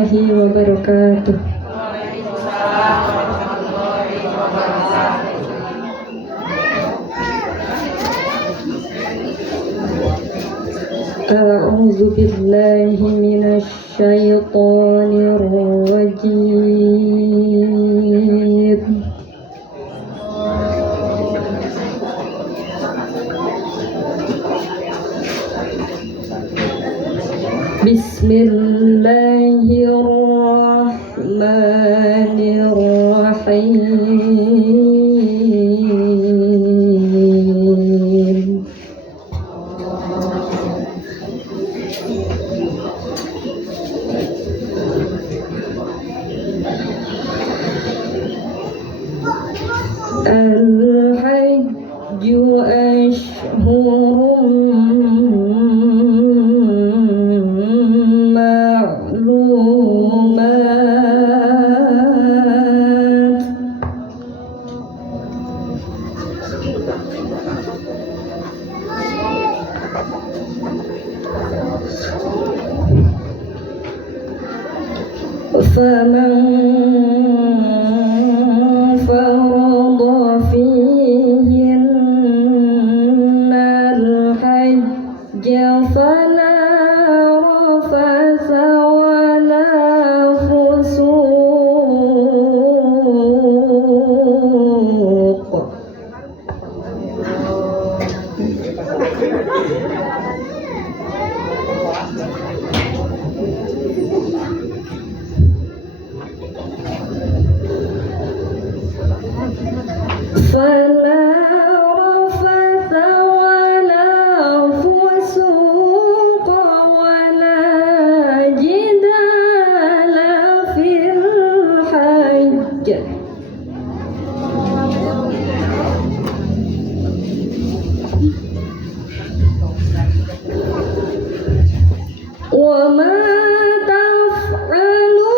wabarakatuh. A'udzu billahi minasy syaithanir rajim. Bismillahirrahmanirrahim. Al-hajju ashhurun ma'lumat. Faman farada fihinna al-hajja fala rafasa wala fusuq فلا رفث ولا فسوق ولا جدال في الحج وما تفعلوا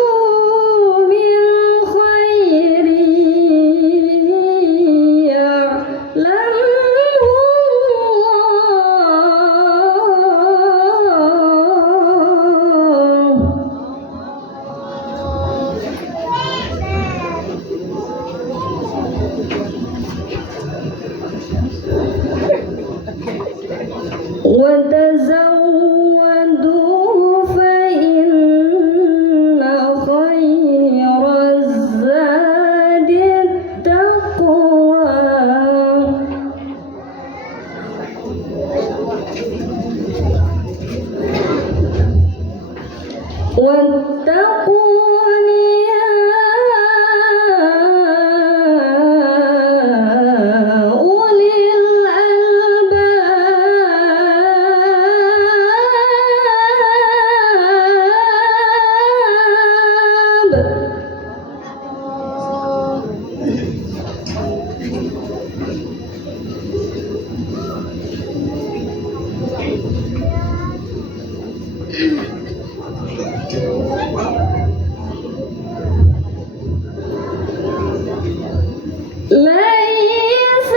من خير وتزودوا فإن خير الزاد التقوى واتقون يا أولي ليس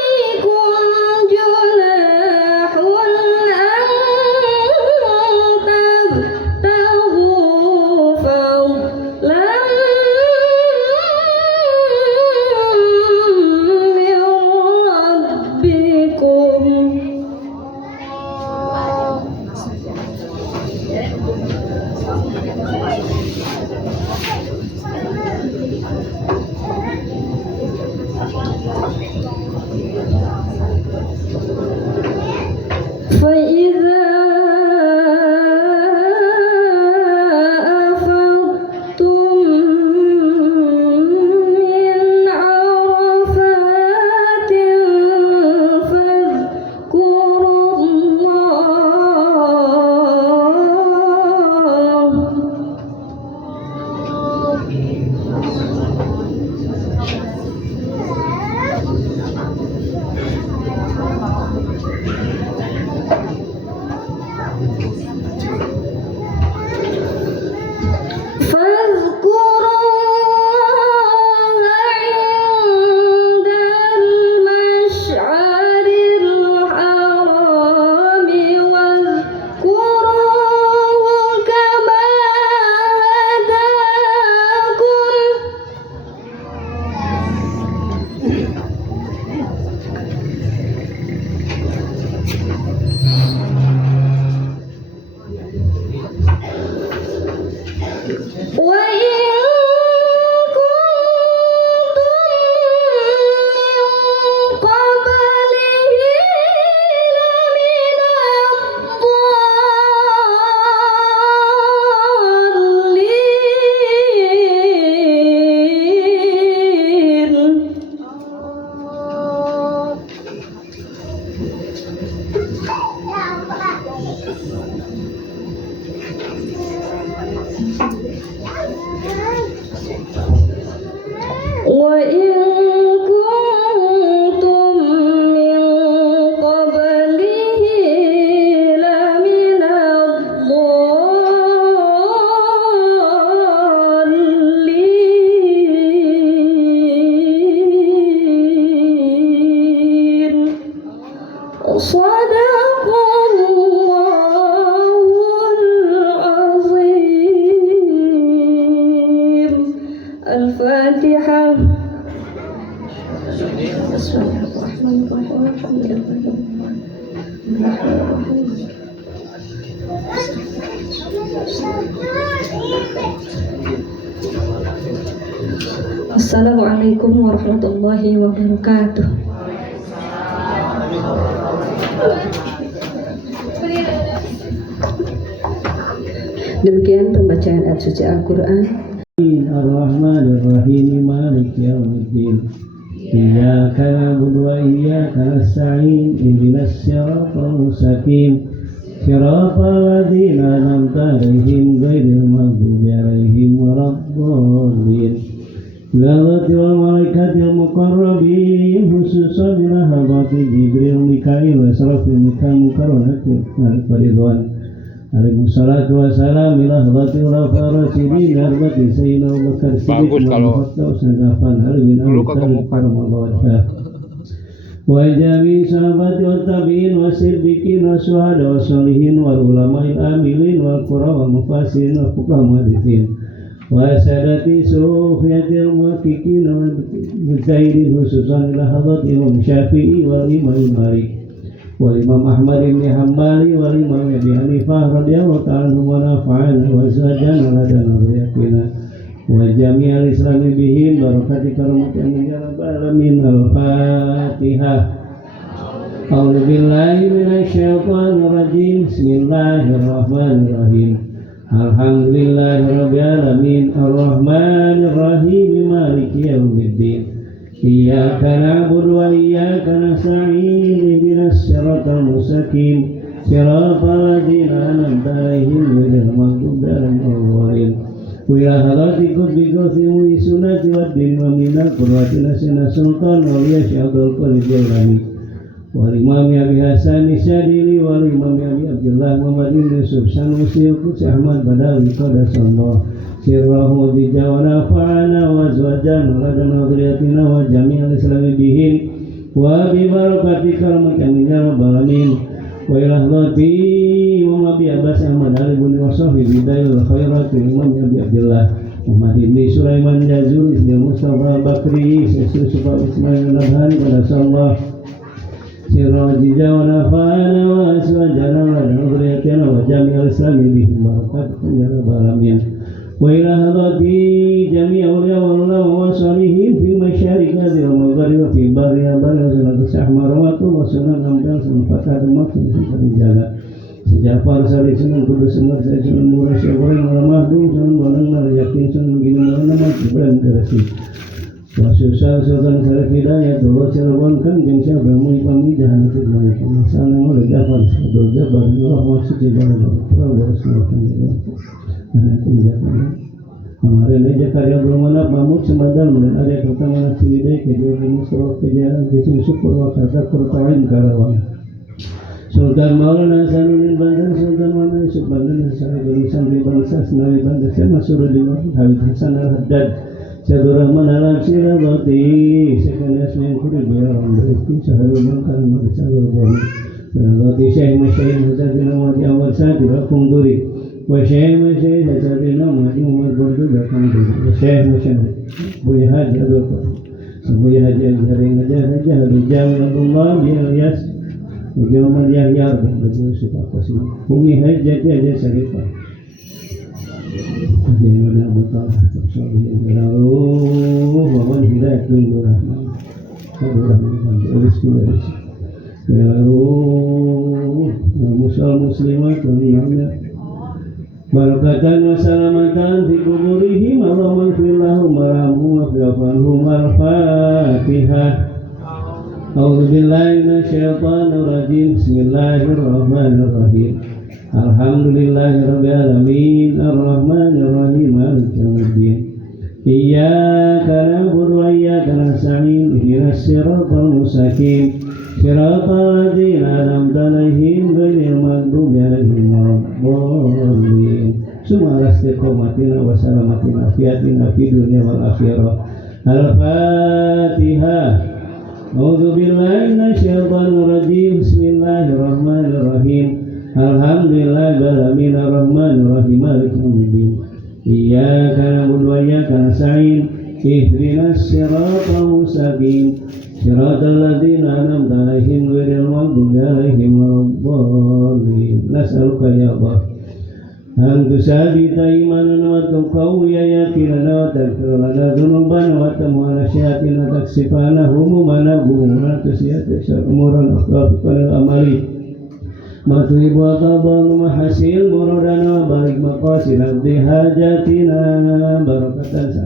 عليكم جناح أن تبتغوا فضلا من ربكم فإذا أفضتم من عرفات فاذكروا الله wa in kuntum min qablihi laminadh-dhalin Sadaqallahul-azim. Al-Fatihah. Assalamualaikum warahmatullahi wabarakatuh. Demikian pembacaan ayat suci Al-Quran. Ar-Rahmanir-Rahim Maliki Yawmiddin. Iyyaka na'budu wa iyyaka nasta'in. Ihdinas siratal mustaqim. Siratal ladzina an'amta 'alaihim ghairil maghdubi 'alaihim waladdallin. Lawati wal malaikatil muqarrabin khususan ila habati Jibril Mikail wa Israfil mukarramatin faridwan. Alaihissalatu wassalam ila hadratil rasulillah harbati sayyidina Abu Bakar Siddiq wa jami sahabati wa tabi'in wa siddiqin wa syuhada wa sholihin wa ulama'il amilin wa qurra wa mufassirin wa fuqaha muhadditsin wa sadati sufiyatil muhaqqiqin wa mujtahidin khususan ila hadrat Imam Syafi'i wal Imam Malik wal Imam Ahmad bin Hanbali wal Imam Abi Hanifah radhiyallahu ta'ala anhu wa nafa'ana wa zajana ladana riyaqina wa jami'al islami bihim barakati karamati ya rabbal alamin. Al-Fatihah. A'udzu billahi minasy syaithanir rajim. Bismillahirrahmanirrahim. Alhamdulillahirabbil alamin arrahmanir rahim maliki yaumiddin. Iyyaka na'budu wa iyyaka nasta'in. Ihdinas siratal mustaqim. Siratal ladzina an'amta 'alaihim ghairil maghdubi 'alaihim. Wa ila hadatikum bi qasimi sunnati wad din wa minal qurrati nasina sultan wa liya syadul qalbi wa imam Abi Hasan Syadili wa imam Abi Abdullah Muhammad bin Yusuf Sanusi Ahmad Badawi qadasallahu sirrahu di jawana fa'ana wa azwajan wa ladana dhurriyyatina wa jami'al islami bihim wa bi barakati karamati ya rabbal alamin. Wa ila hadati Imam Abi Abbas Ahmad Ali bin Wasafi bidayul khairat Imam Abi Abdullah Muhammad bin Sulaiman Jazuli bin Mustafa Bakri Sesu Sufa Ismail Nabhani qadasallahu sirrahu wa nafa'ana wa azwajana wa ladana dhurriyyatina wa jami'al islami bihim barakati ya rabbal alamin. Wa ila hadati jami' awliya wa salihin fi masyariq hadhihi wa maghrib wa fi barri wa sunat sahmar wa sunan amdal sunfakat maksud seperti jalan sejafar sari sunan kudus semar sunan murah syukurin wa mahdum sunan walang yakin sunan gini mana macam kerasi wa susah sultan sarif hidayat wa sirwan kan jengsa bramui pami jahan firman sana mulai jafar sedul jabar Allah maksud jabar Allah sultan anak menjadi kemarin aja karya bermanap mamut semandal dan ada pertama sidai kedua musuh kejayaan disun syukur wa kata kurtain karawang Sultan Maulana Sanuddin Banten Sultan Maulana Subhanallah Sari Barisan di bangsa Senari Banten Sama Surah Dimar Habib Hasan Al-Haddad Syaikhul Rahman Al-Absirabati Sekalian Asmi Kuri Biaram Berikti Sahayu Bangkal Marisalul Bani Berangkati Syekh Masyaih Hasadina Wadi Awal Sadi Rakung Duri wa Syekh Masyaih Hasadina Wadi Umar Bordu Rakung Duri wa Syekh Masyaih Buya Haji Abdul Buya Haji Al-Jaring Haji Habib Jawa Abdullah Bialyas Ujaman Yahya Betul suka kasih Bumi hajat aja sarifah Jadi mana betul Lalu Wawan Hidayatul Rahman Rahman Ulis kulis Lalu Muslimat Barakatan wa salamatan Fi kuburihim Allahumma firlahum Warahmu wa fi'afanhum Al-Fatihah A'udzu billahi minasyaitonir rajim. Bismillahirrahmanirrahim. Alhamdulillahirabbil alamin arrahmanir siratal mustaqim siratal ladzina an'amta 'alaihim ghairil maghdubi 'alaihim waladdallin. Summa istiqamatina wa salamatina fiatina fid dunya wal akhirah. Al-Fatihah. A'udzu billahi minasyaitonir rajim. Bismillahirrahmanirrahim. Alhamdulillahil alamin arrahmanir rahim maliki yaumiddin. Iyyaka na'budu wa iyyaka nasta'in. Ihdinas siratal mustaqim. Siratal ladzina an'amta 'alaihim ghairil maghdubi 'alaihim waladdallin. Nas'aluka ya Allah an tusabita imanan wa tuqawwiya yakinana wa taghfir lana dhunubana wa tamhana syayatina taksifana humumana buhuna tusiyata syarumuran akhlaqana amali matuhi wa tabanu mahasil muradana barik maqasid abdi hajatina barakatan sa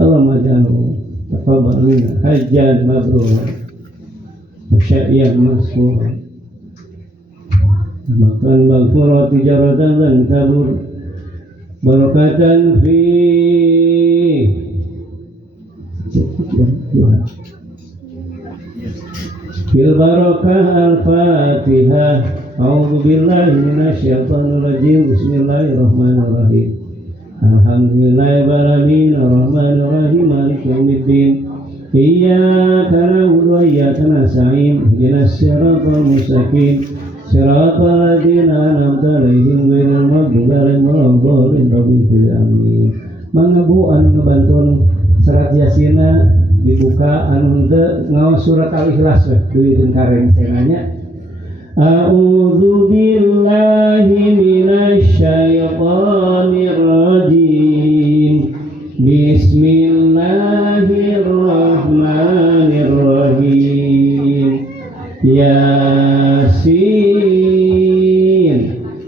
Allahumma ja'alhu taqabbal minna hajjan mabrur wa sya'yan masmur makan maghfirah tijaratan dan tabur barakatan fi fil barakah al-fatihah. A'udzu billahi minasyaitonir rajim. Bismillahirrahmanirrahim. Alhamdulillahil alamin arrahmanir rahim maliki yaumiddin. Iyyaka na'budu wa iyyaka nasta'in. Ihdinas siratal mustaqim siratal ladzina an'amta 'alaihim ghairil maghdubi 'alaihim waladdallin. Amin. Mangga Bu anu ngebantun surat Yasinna dibuka anu teu ngaos surat Al-Ikhlas we duikeun kareng saya nanya. A'udzu billahi minasy syaithanir rajim. Bismillahirrahmanirrahim. Yasin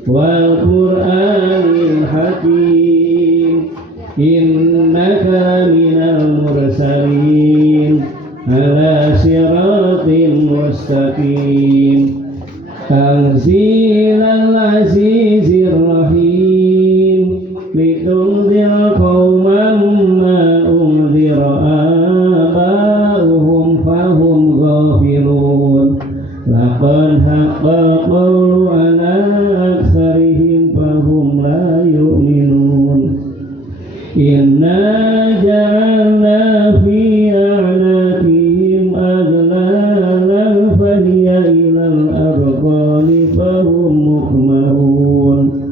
wal Qur'anil hakim innaka minal mursalin ala siratin mustaqim tanzilal azizir rahim litunzir qauman ma unzira aba'uhum fahum ghafilun laqad haqqal qawlu ala aktsarihim fahum la yu'minun. Inna ja'alna fi a'naqihim aghlalan fahiya ilal arqani fahum muqmahun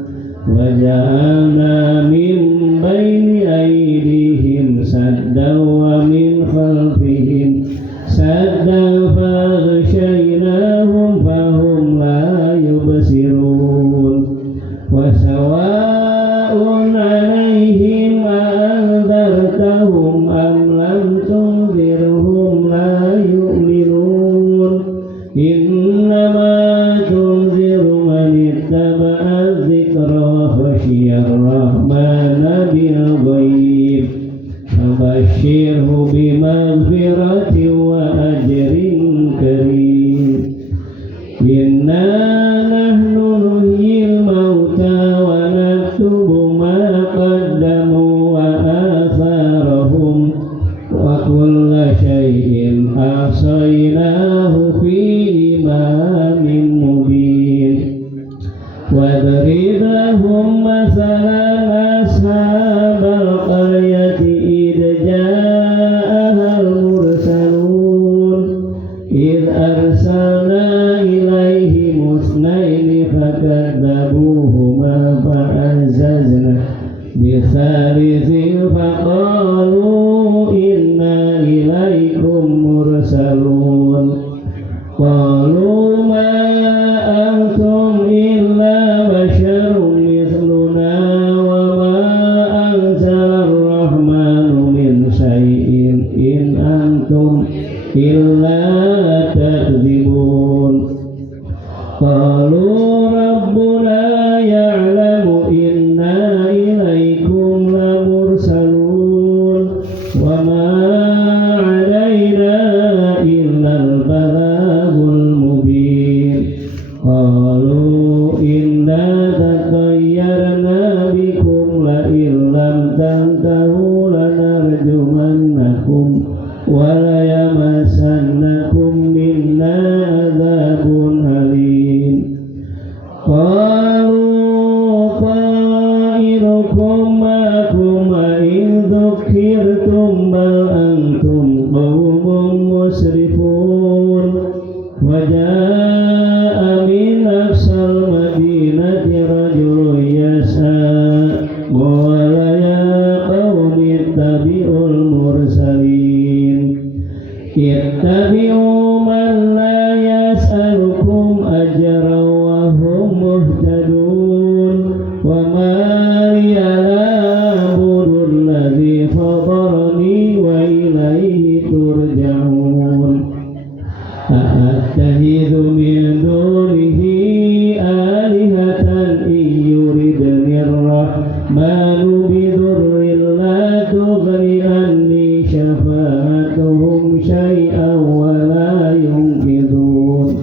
wa ja'alna min baini aydihim saddan wa min khalfihim saddan faghshaynahum fahum la yubsirun wa sawa'un 'alaihim anzartahum am lam tunzirhum la yu'minun. Innama tunziru man ittaba'a dzikra khasyiyar rahmana bil ghaib fabashshirhu bimaghfiratin wa ajrin karim. Inna nahnu nuhyil mauta wa naktubu ma qaddamu wa atharahum wa kulla syai'in ahsaynahu fi imamin mubin. Wadrib lahum mathalan ashabal qaryati idh ja'ahal mursalun idh arsalna ilaihim musnaini fakadzabuhuma fa'azzazna bisalithin faqalu inna ilaikum mursalun qalu ma antum illa basharun mithluna wa ma anzalar rahmanu min syai'in in antum illa takdzibun. Qalu rabbuna ya'lamu inna ilaikum lamursalun معكم إن ذكرتم بل أنتم قوم مسرفون وجاء من أقصى المدينة رجل يسعى قال يا قوم اتبعوا المرسلين اتبعوا من لا يسألكم أجرا وهم مهتدون وما لي لا أعبد الذي فطرني وإليه ترجعون أأتخذ من دونه آلهة إن يردني الرحمن بضر لا تغني عني شفاعتهم شيئا ولا ينقذون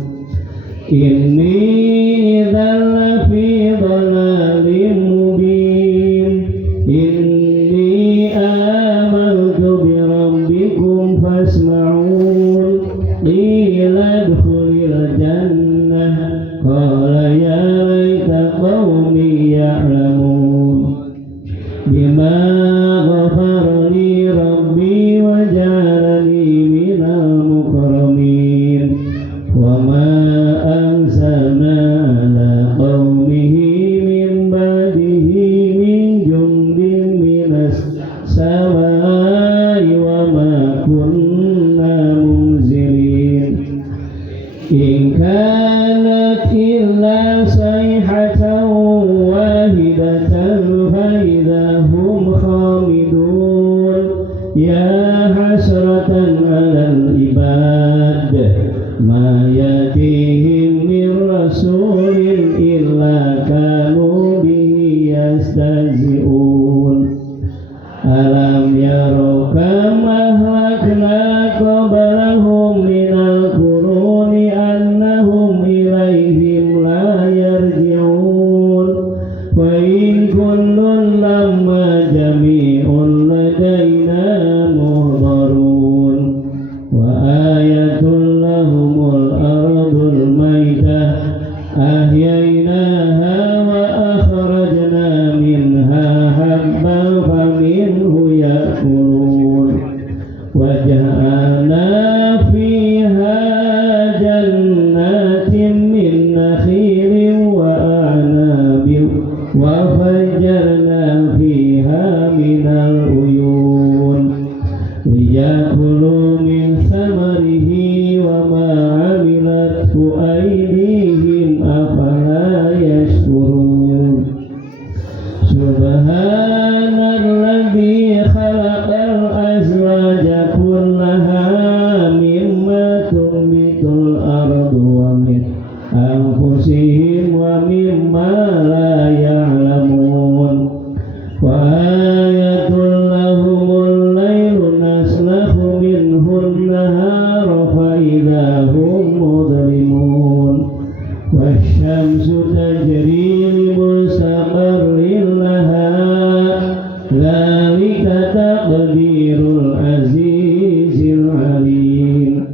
إني إذا لفي ضلال مبين إني آمنت بربكم فاسمعون قيل ادخل الجنة قال يا ليت قومي يعلمون بما غفر لي ربي وجعلني من المكرمين وما أنزلنا على قومه من بعده من جند من السماء وما كنا منزلين إن كانت إلا صيحة واحدة فإذا هم خامدون يا حسرة على العباد ما يأتيهم من رسول إلا كانوا به يستهزئون ألم يروا كم أهلكنا قبلهم من القرون أنهم إليهم لا يرجعون وإن كل لما جميع لدينا محضرون وآية لهم الأرض الميتة أحييناها وأخرجنا منها حبا فمنه يأكلون وجعلنا فيها جنات من نخيل وأعناب وفجرنا فيها من العيون ليأكلوا من ثمره وما عملته أيديهم أفلا يشكرون سبحان الذي خلق الأزواج كلها مما تنبت الأرض ومن أنفسهم ومما لا يعلمون وآية لهم الليل نسلخ منه النهار فإذا هم مظلمون والشمس تجري لمستقر لها ذلك تقدير العزيز العليم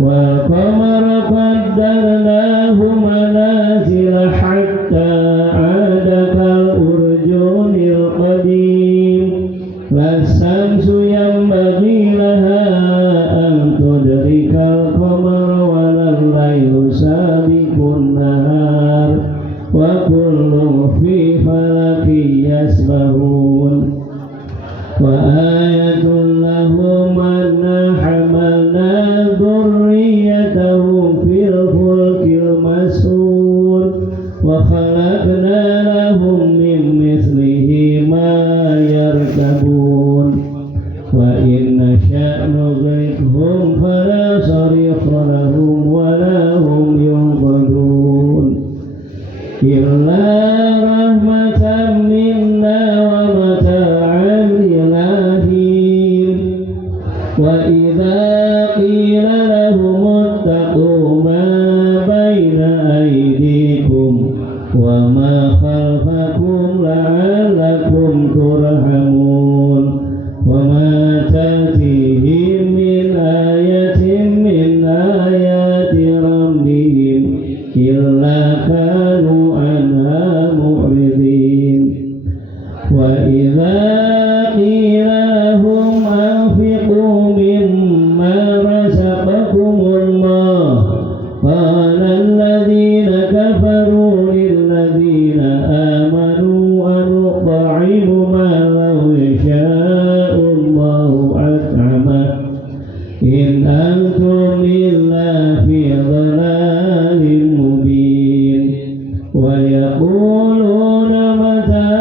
والقمر قدرناه منازل حتى عاد كالأرجون القديم لا الشمس ينبغي لها أن تدرك القمر ولا الليل سابق النهار وكل في فلك يسبحون وآية لهم أنا حملنا ذريتهم في الفلك المسحون وخلقنا لهم من مثله ما يركبون وإن وإذا قيل لهم أنفقوا مما رزقكم الله قال الذين كفروا للذين آمنوا أنطعم ما لو يشاء الله أطعمه إن أنتم إلا في ضلال مبين ويقولون متى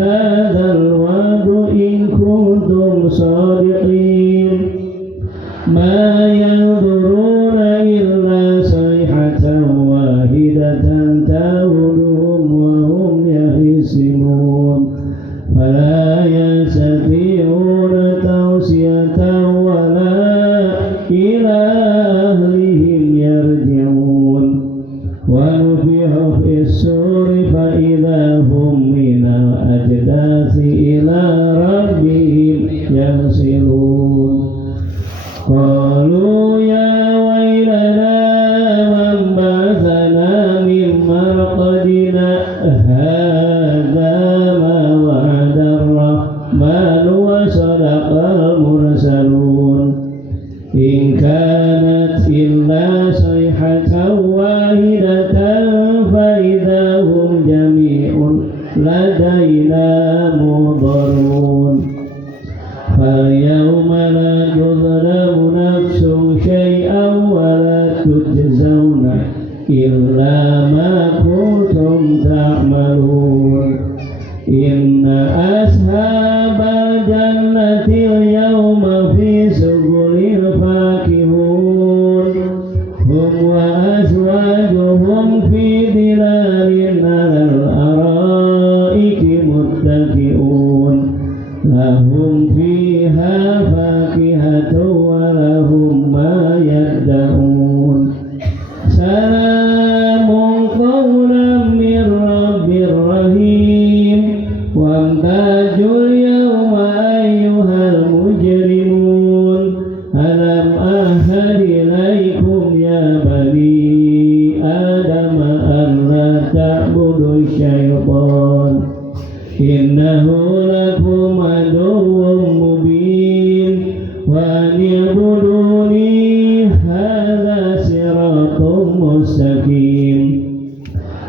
هذا الوعد إن كنتم صادقين ما ينظرون إلا صيحة واحدة تأخذهم وهم يخصمون فلا يستطيعون توصية ولا إلى أهلهم يرجعون ونفخ في الصور فإذا هم من الأجداث إلى ربهم ينسلون قالوا يا ويلنا من بعثنا من مرقدنا هذا ما وعد الرحمن وصدق المرسلون إن كانت إلا صيحة واحدة فإذا هم جميع لدينا محضرون فاليوم لا تظلم نفس شيئا ولا تجزون إلا ما كنتم تعملون إن أصحاب الجنة اليوم في سبل فاكهون هم وأزواجهم في ظلال على الأرائك متكئون لهم فيها فاكهة ولهم ما يدعون سلام قولا من رب رحيم وامتازوا اليوم أيها المجرمون ألم أعهد إليكم يا بني آدم ألا تعبدوا الشيطان إنه لكم عدو مبين وأن اعبدوني هذا صراط مستقيم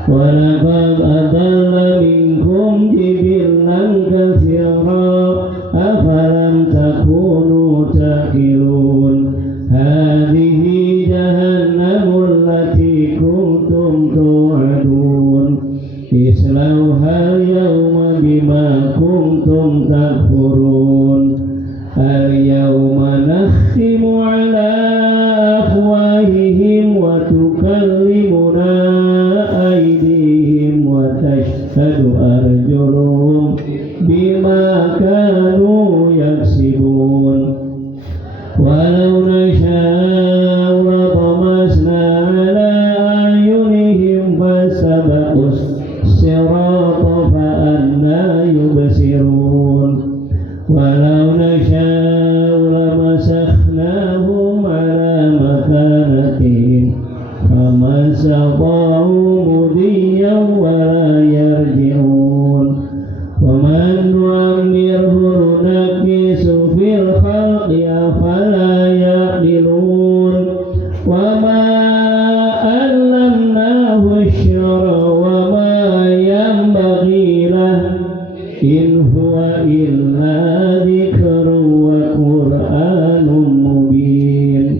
ولقد أضل منكم جبلا كثيرا أفلم تكونوا تعقلون هذه جهنم التي كنتم توعدون اصلوها اليوم بما كنتم تكفرون اليوم نختم على أفواههم وتكلمنا أيديهم وتشهد أرجلهم بما كانوا يكسبون ولو نشاء لطمسنا على أعينهم فاستبقوا الصراط فأنى يبصرون ولو نشاء لمسخناهم على مكانتهم فما استطاعوا مضيا ولا يرجعون ومن نعمره نكس في الخلق أفلا يعقلون وما علمناه الشعر وما ينبغي له إن هو إلا ذكر وقرآن مبين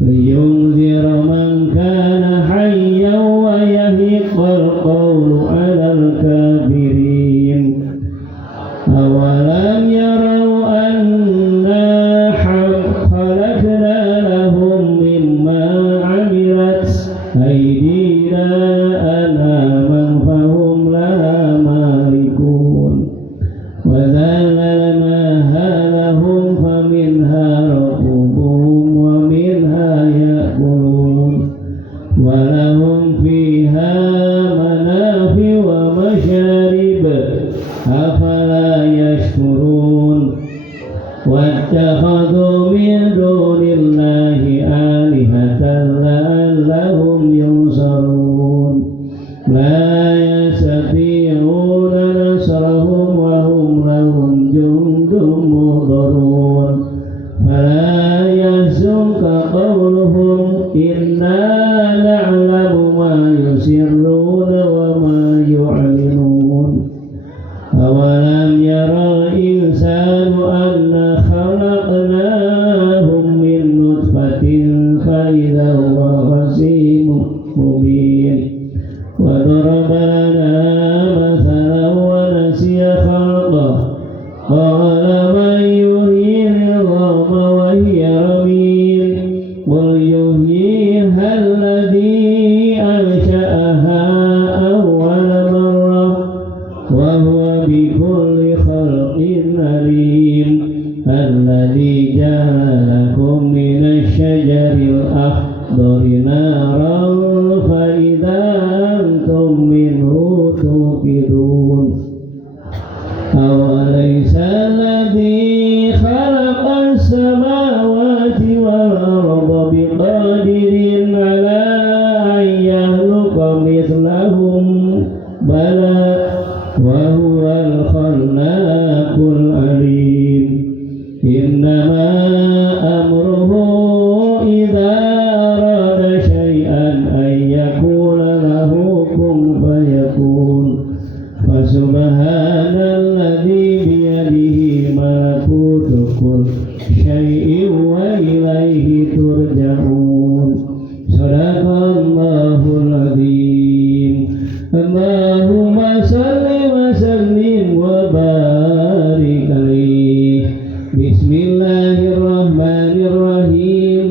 لينذر من كان حيا ويحق القول على الكافرين أولم يروا أنا خلقنا لهم مما عملت أيدينا أنعاما فهم لها مالكون وذللناها لهم فمنها ركوبهم ومنها يأكلون ولهم فيها منافع ومشارب أفلا يشكرون واتخذوا من دون الله آلهة لعلهم ينصرون لا يستطيعون نصرهم وهم لا أولم يرى الإنسان أنا خلقناهم من نطفة فإذا هو خصيم مبين وضرب لنا مثلا ونسي خلقه قال من يحيي العظام وهي رميم قل يحييها الذي أنشأها أول مرة وهو بكل خلق عليم الذي جعل لكم من الشجر الأخضر نارا فإذا أنتم منه توقدون أوليس الذي خلق السماوات والأرض بقادر على أن يخلق مثلهم بلى وهو الخلاق العليم إنما أمره إذا أراد شيئا أن يقول له كن فيكون فسبحان الذي بيده ملكوت كل شيء وإليه ترجعون صدق الله العظيم اللهم صل وسلم وبارك عليه بسم الله الرحمن الرحيم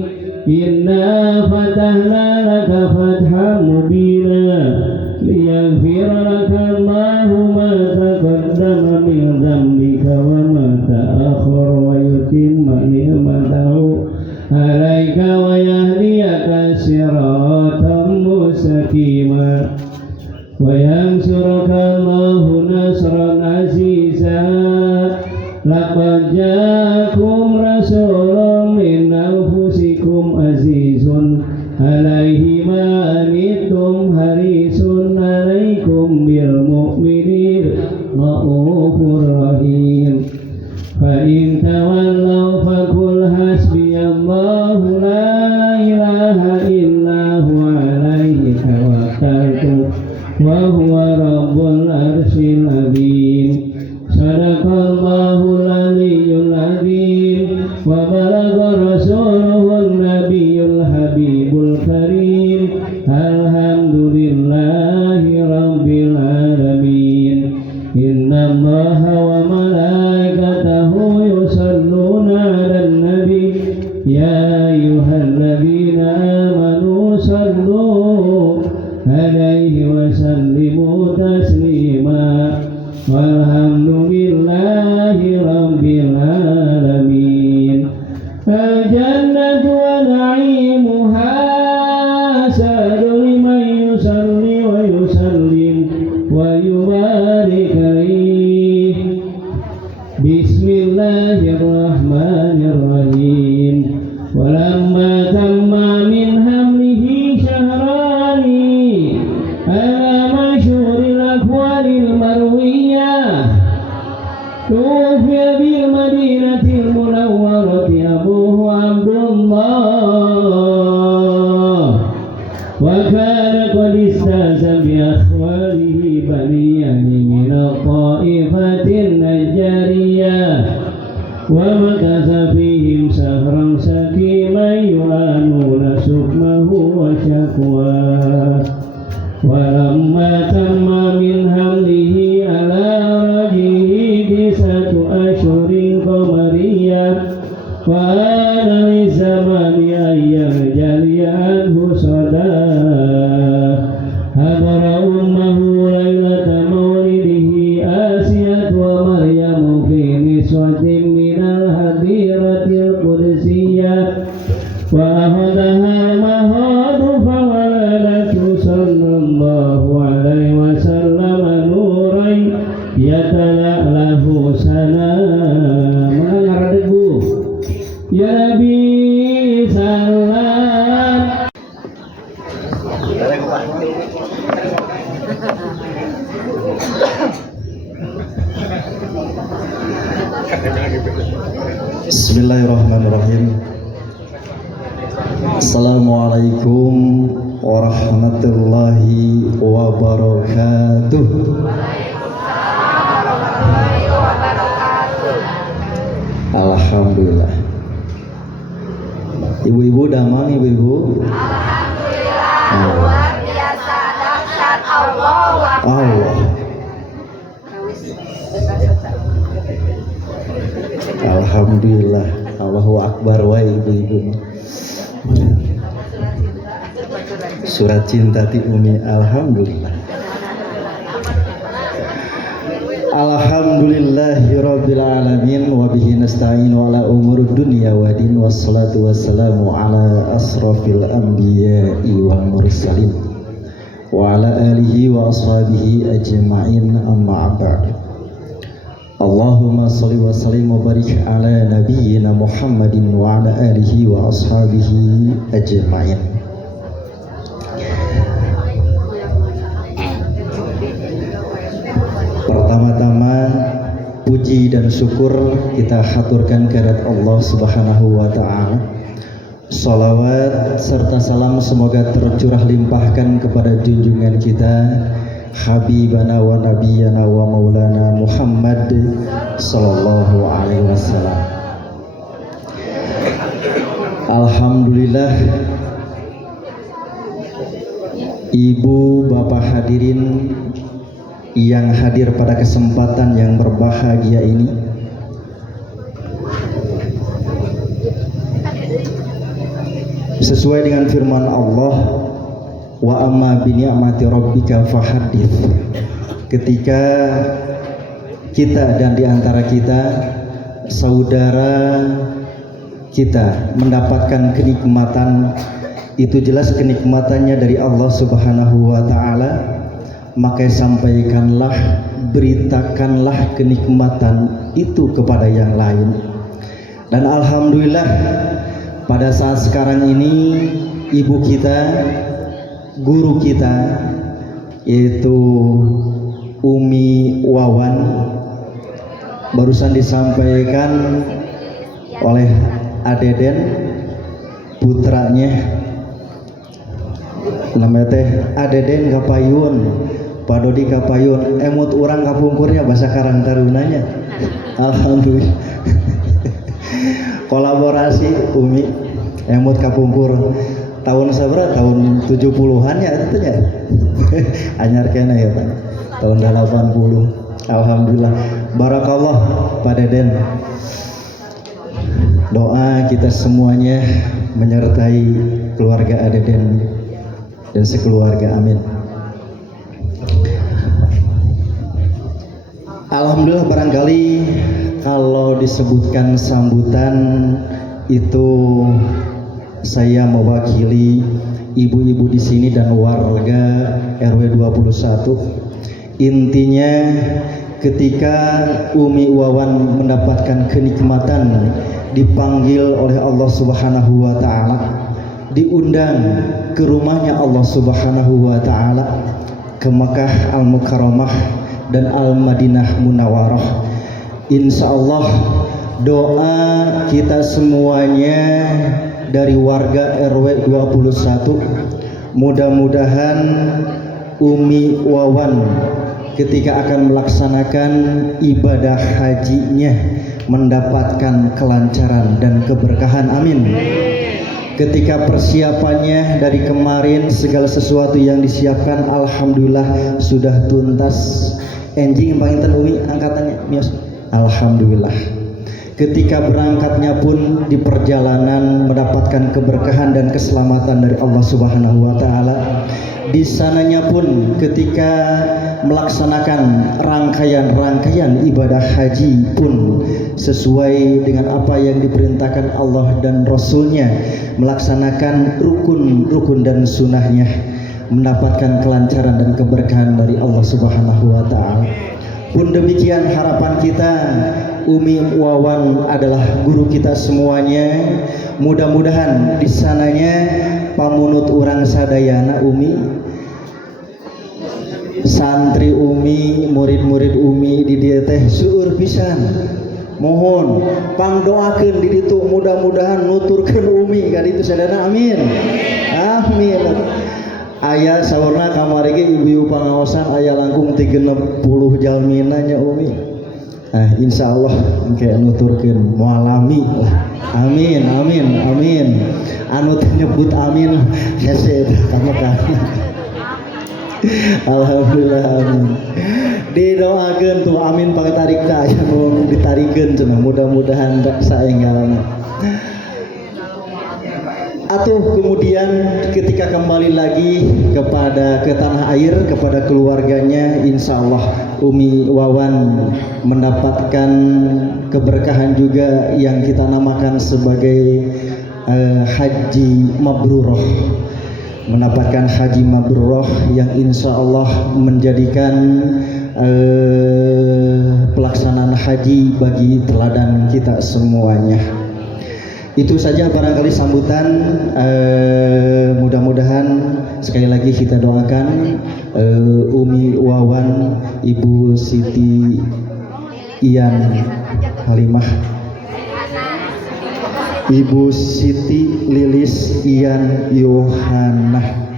إنا فتحنا لك فتحا مبينا ليغفر لك الله ما تقدم من ذنبك وما تأخر ويتم نعمته عليك ويهديك صراطا مستقيما وينصرك الله نصرا عزيزا لقد جاءكم رسول من أنفسكم عزيز عليه ما عنتم حريص عليكم بالمؤمنين رؤوف رحيم فإن تولوا فقل حسبي الله لا إله إلا هو عليه توكلت وهو رب العرش العظيم صدق الله العلي العظيم وبلغ رسوله النبي الحبيب الكريم الحمد لله رب العالمين إن الله وملائكته يصلون على النبي يا أيها الذين آمنوا صلوا عليه وسلموا تسليما والحمد لله رب العالمين الجنة ونعيمها ساد لمن يصلي ويسلم ويبارك عليه بسم الله الرحمن الرحيم ولما تم من حمله شهران على مشهور الأقوال المروية توفي بالمدينة المنورة أبوه عبد الله وكان قد استاذ بأخواله بنيا من الطائفة النجارية ومكث فيهم شهرا سكيما يعانون سقمه وشكواه ولما تم من حمله على رجله 9 أشهر قمرية وآن للزمان أن يجري عنه صداه حضر أمه ليلة مولده آسية ومريم في نسوة من الهديرة القدسية وأخذها المهاد فولدته صلى الله عليه وسلم نورا يتلألأ سلام يا نبي سلام Bismillahirrahmanirrahim. Assalamualaikum warahmatullahi wabarakatuh. Alhamdulillah. Ibu-ibu damang, ibu-ibu. Alhamdulillah, luar biasa dahsyat Allahu Akbar. Allah. Alhamdulillah, Allahu Akbar wa ibu-ibu. Surat cinta ti Umi, alhamdulillah. Alhamdulillahirabbil alamin wa bihi nasta'inu ala umurud dunya wa din wassalatu wassalamu ala asrafil anbiya'i wal mursalin wa ala alihi wa ashabihi ajma'in, amma ba'du. Allahumma salli wa sallim wa barik ala nabiyyina Muhammadin wa ala alihi wa ashabihi ajma'in. Pertama-tama puji dan syukur kita haturkan kehadirat Allah Subhanahu wa taala. Shalawat serta salam semoga tercurah limpahkan kepada junjungan kita Habibana wa Nabiyana wa Maulana Muhammad sallallahu alaihi wasallam. Alhamdulillah, ibu bapak hadirin yang hadir pada kesempatan yang berbahagia ini, sesuai dengan firman Allah, wa amma bi ni'mati rabbika fahaddits. Ketika kita dan diantara kita, saudara kita mendapatkan kenikmatan, itu jelas kenikmatannya dari Allah Subhanahu wa ta'ala, maka sampaikanlah, beritakanlah kenikmatan itu kepada yang lain. Dan alhamdulillah pada saat sekarang ini ibu kita, guru kita, yaitu Umi Wawan, barusan disampaikan oleh Adeden putranya, namanya teh Adeden Kapayun, Pak Dodi Kapayun, emut orang kapungkurnya bahasa Karang Tarunanya. Alhamdulillah. Kolaborasi Umi emut kapungkur tahun seberapa? Tahun 70-an ya itu ya. Anyar kena ya Pak. Tahun 80. Alhamdulillah. Barakallah Pak Deden. Doa kita semuanya menyertai keluarga Adeden dan sekeluarga, amin. Alhamdulillah, barangkali kalau disebutkan sambutan itu saya mewakili ibu-ibu di sini dan warga RW 21. Intinya ketika Umi Wawan mendapatkan kenikmatan, dipanggil oleh Allah Subhanahu wa taala, diundang ke rumahnya Allah Subhanahu wa taala, ke Makkah Al-Mukarramah dan Al-Madinah Munawwarah. Insya Allah doa kita semuanya dari warga RW 21, mudah-mudahan Umi Wawan ketika akan melaksanakan ibadah hajinya mendapatkan kelancaran dan keberkahan, amin. Ketika persiapannya dari kemarin, segala sesuatu yang disiapkan alhamdulillah sudah tuntas. Enjing panginten Umi angkatannya mios, alhamdulillah. Ketika berangkatnya pun di perjalanan mendapatkan keberkahan dan keselamatan dari Allah Subhanahu wa taala. Di sananya pun ketika melaksanakan rangkaian-rangkaian ibadah haji pun sesuai dengan apa yang diperintahkan Allah dan Rasulnya, melaksanakan rukun-rukun dan sunnahnya, mendapatkan kelancaran dan keberkahan dari Allah Subhanahu wa taala. Pun demikian harapan kita, Umi Wawan adalah guru kita semuanya. Mudah-mudahan di sananya pamunut urang sadayana Umi, santri Umi, murid-murid Umi di dieu teh seueur pisan. Mohon pangdoakeun di ditu, mudah-mudahan nuturkeun Umi ka ditu sadana, amin. Amin. Aya saurna kamari ge ibu-ibu pangaosan aya langkung 30 jalmina nya Umi. Insya Allah kayak nuturkeun mualami lah. Amin amin amin. Anu nyebut amin hese kamu kan. Alhamdulillah amin. Didoakeun tuh amin pangtarik da aya nu ditarikeun cenah mudah-mudahan saenggalna. Atuh kemudian ketika kembali lagi ke tanah air, kepada keluarganya, insya Allah Umi Wawan mendapatkan keberkahan juga yang kita namakan sebagai haji mabrurah, mendapatkan haji mabrurah yang insya Allah menjadikan pelaksanaan haji bagi teladan kita semuanya. Itu saja barangkali sambutan. Mudah-mudahan sekali lagi kita doakan Umi Wawan, Ibu Siti Ian Halimah, Ibu Siti Lilis Ian Yohana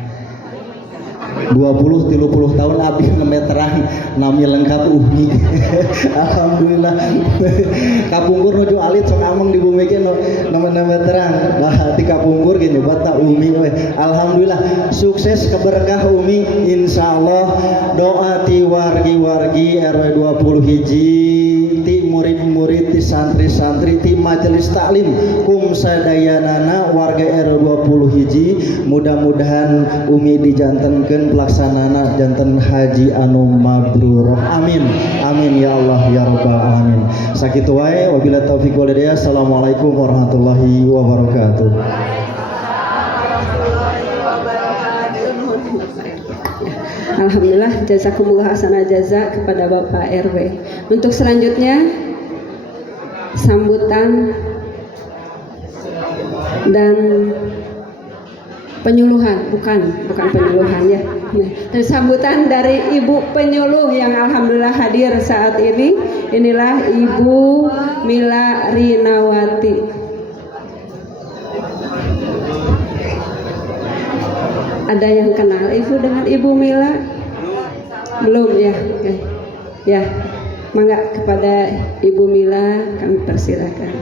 20-30 tahun abdi meterang nami lengkap Umi. Alhamdulillah. Kapungkur nuju alit sok ameng di bumi ge nama terang. Bah ti kapungkur ge nyoba ta Umi we. Alhamdulillah sukses keberkah Umi insyaallah. Doa ti wargi-wargi RW 20 hiji, ti murid-murid, ti santri-santri, ti majelis taklim kum sadayanana warga RW 20 hiji, mudah-mudahan Umi dijantenkeun pelaksanana janten haji anu mabrurah. Amin amin ya Allah ya rabbal alamin. Sakitu wae wabillahi taufiq wal hidayah. Assalamualaikum warahmatullahi wabarakatuh. Alhamdulillah, jazakumullah hasanah jaza kepada Bapak RW. Untuk selanjutnya sambutan dan penyuluhan, bukan penyuluhan ya. Dan sambutan dari Ibu penyuluh yang alhamdulillah hadir saat ini. Inilah Ibu Mila Rinawati. Ada yang kenal Ibu dengan Ibu Mila? Belum ya? Oke. Ya, mangga kepada Ibu Mila kami persilakan.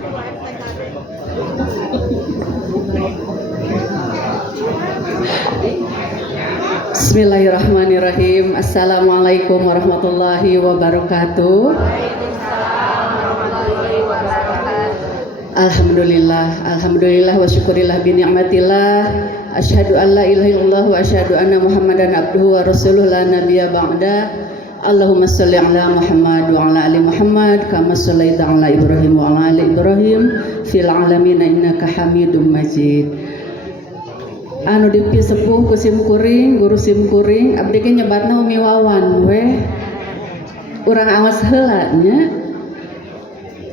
Bismillahirrahmanirrahim. Assalamualaikum warahmatullahi wabarakatuh. Alhamdulillah wa syukurillah bi ni'matillah. Asyhadu an la ilaha illallah wa asyhadu anna Muhammadan abduhu wa rasuluhu la nabiyya ba'da. Allahumma shalli ala Muhammad wa ala ali Muhammad kama shallaita ala Ibrahim wa ala ali Ibrahim fil alamin innaka Hamidum Majid. Anu dipi sepuh ku simkuring, guru simkuring, abdi ge nyebatna Umi Wawan we. Urang awas heula nya.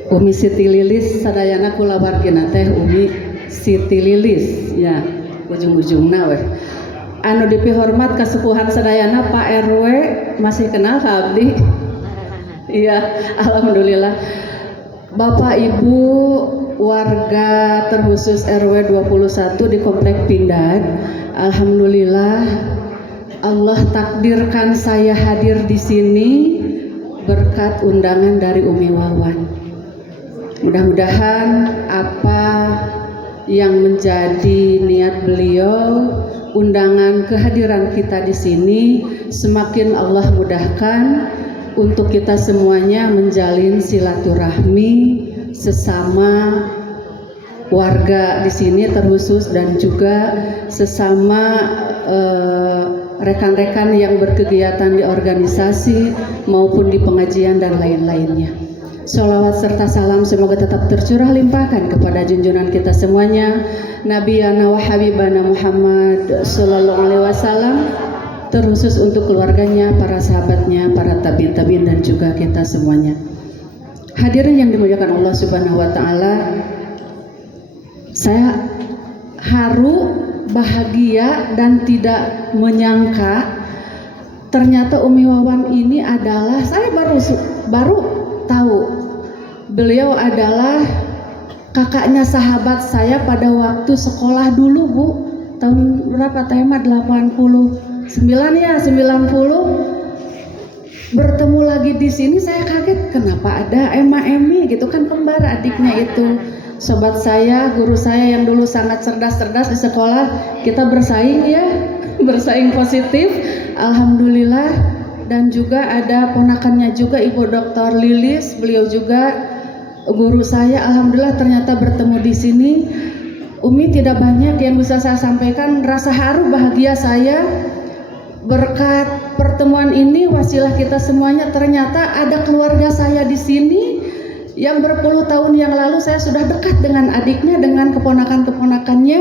Umi Siti Lilis sadayana kula wargina teh Umi Siti Lilis ya. Ujung-ujungna weh. Anu dipihormat kasepuhan sadayana Pak RW masih kenal ka abdi? Iya, alhamdulillah. Bapak Ibu warga terkhusus RW 21 di Komplek Pindad, alhamdulillah Allah takdirkan saya hadir di sini berkat undangan dari Umi Wawan. Mudah-mudahan apa yang menjadi niat beliau, undangan kehadiran kita di sini semakin Allah mudahkan untuk kita semuanya menjalin silaturahmi sesama warga di sini terkhusus dan juga sesama rekan-rekan yang berkegiatan di organisasi maupun di pengajian dan lain-lainnya. Sholawat serta salam semoga tetap tercurah limpahkan kepada junjungan kita semuanya, Nabiyana wa Habibana Muhammad Sallallahu Alaihi Wasallam, terkhusus untuk keluarganya, para sahabatnya, para tabi'in dan juga kita semuanya. Hadirin yang dimuliakan Allah Subhanahu Wa Taala, saya haru, bahagia dan tidak menyangka ternyata Umi Wawan ini adalah, saya baru tahu beliau adalah kakaknya sahabat saya pada waktu sekolah dulu Bu. Tahun berapa tema? 89 ya, 90. bertemu lagi di sini saya kaget, kenapa ada Emi gitu kan, kembar adiknya itu. Sobat saya, guru saya yang dulu sangat cerdas-cerdas di sekolah, kita bersaing ya, bersaing positif, alhamdulillah. Dan juga ada ponakannya juga, Ibu Dr. Lilis, beliau juga guru saya, alhamdulillah ternyata bertemu di sini. Umi, tidak banyak yang bisa saya sampaikan, rasa haru bahagia saya berkat pertemuan ini, wasilah kita semuanya, ternyata ada keluarga saya di sini yang berpuluh tahun yang lalu saya sudah dekat dengan adiknya, dengan keponakan-keponakannya.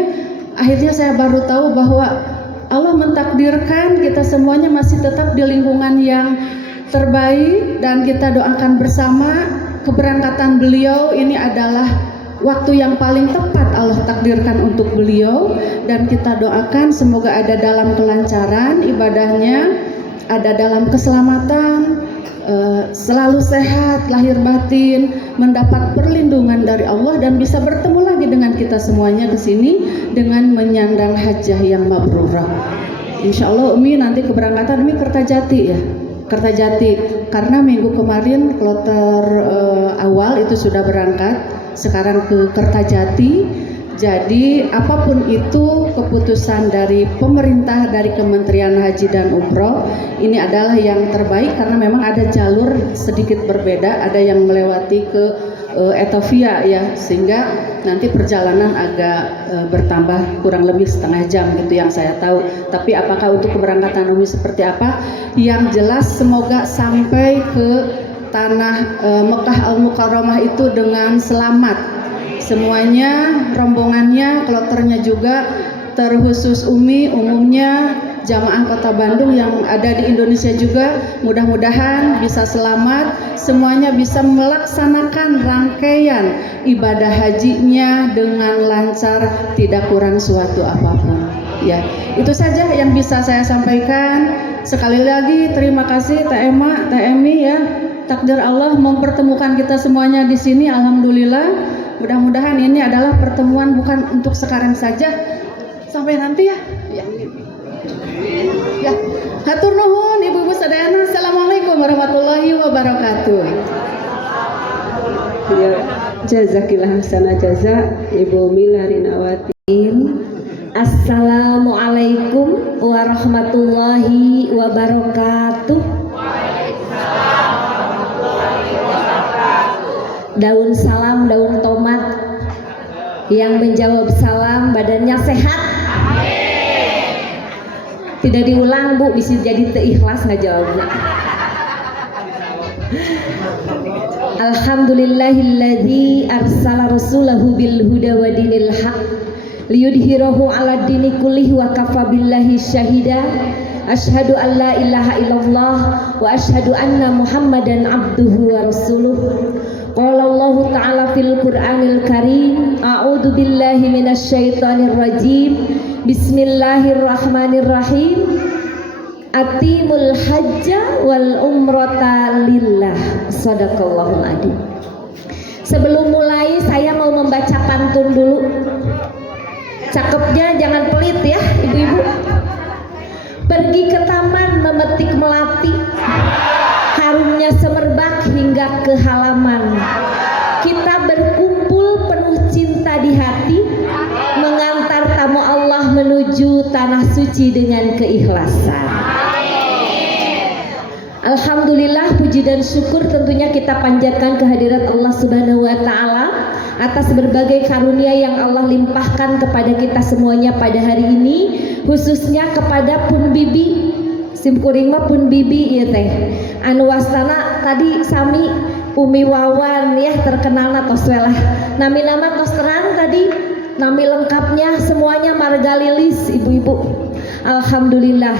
Akhirnya saya baru tahu bahwa Allah mentakdirkan kita semuanya masih tetap di lingkungan yang terbaik, dan kita doakan bersama keberangkatan beliau ini adalah waktu yang paling tepat Allah takdirkan untuk beliau, dan kita doakan semoga ada dalam kelancaran ibadahnya, ada dalam keselamatan, selalu sehat lahir batin, mendapat perlindungan dari Allah, dan bisa bertemu lagi dengan kita semuanya di sini dengan menyandang hajah yang mabrurah. Insya Allah Umi nanti keberangkatan Umi Kertajati ya, Kertajati, karena minggu kemarin kloter awal itu sudah berangkat, sekarang ke Kertajati. Jadi apapun itu keputusan dari pemerintah, dari Kementerian Haji dan Umroh, ini adalah yang terbaik karena memang ada jalur sedikit berbeda, ada yang melewati ke Ethiopia ya, sehingga nanti perjalanan agak bertambah kurang lebih setengah jam gitu yang saya tahu. Tapi apakah untuk keberangkatan Umi seperti apa? Yang jelas semoga sampai ke tanah Mekah Al-Mukarramah itu dengan selamat. Semuanya, rombongannya, kloternya juga, terkhusus Umi, umumnya jamaah Kota Bandung yang ada di Indonesia juga, mudah-mudahan bisa selamat, semuanya bisa melaksanakan rangkaian ibadah hajinya dengan lancar, tidak kurang suatu apapun. Ya, itu saja yang bisa saya sampaikan. Sekali lagi terima kasih Teh Ema, Teh Emi ya. Takdir Allah mempertemukan kita semuanya di sini, alhamdulillah. Mudah-mudahan ini adalah pertemuan bukan untuk sekarang saja, sampai nanti ya. Ya. Hatur nuhun ibu-ibu sadayana. Assalamualaikum warahmatullahi wabarakatuh. Ya, jazakillah sana jaza Ibu Mila Rinawati. Assalamualaikum warahmatullahi wabarakatuh. Daun salam, daun tomat, yang menjawab salam badannya sehat. Tidak diulang Bu, bisa jadi teikhlas nggak jawabnya. Alhamdulillahilladzi arsala rasulahu bil huda wa dinil haq liyudhhirahu 'ala dini kullih wa kafa billahi syahida. Asyhadu an la ilaha illallah wa asyhadu anna Muhammadan abduhu wa rasuluh. Qala Allah Ta'ala fil Qur'anil Karim, a'udzu billahi minasy syaithanir rajim. Bismillahirrahmanirrahim. Atimul hajja wal umrata lillah. Shadaqallahul adzim. Sebelum mulai saya mau membaca pantun dulu. Cakepnya jangan pelit ya, ibu-ibu. Pergi ke taman memetik melati, harumnya semerbak hingga ke halaman. Kita berkumpul penuh cinta di hati, mengantar tamu Allah menuju tanah suci dengan keikhlasan. Alhamdulillah, puji dan syukur tentunya kita panjatkan kehadirat Allah Subhanahu wa Ta'ala atas berbagai karunia yang Allah limpahkan kepada kita semuanya pada hari ini, khususnya kepada Pun Bibi Simkuring mah Pun Bibi ya teh anu wastana tadi sami Umi Wawan ya, terkenal tos lah nami nama tos terang tadi, nami lengkapnya semuanya Marga Lilis ibu-ibu. Alhamdulillah,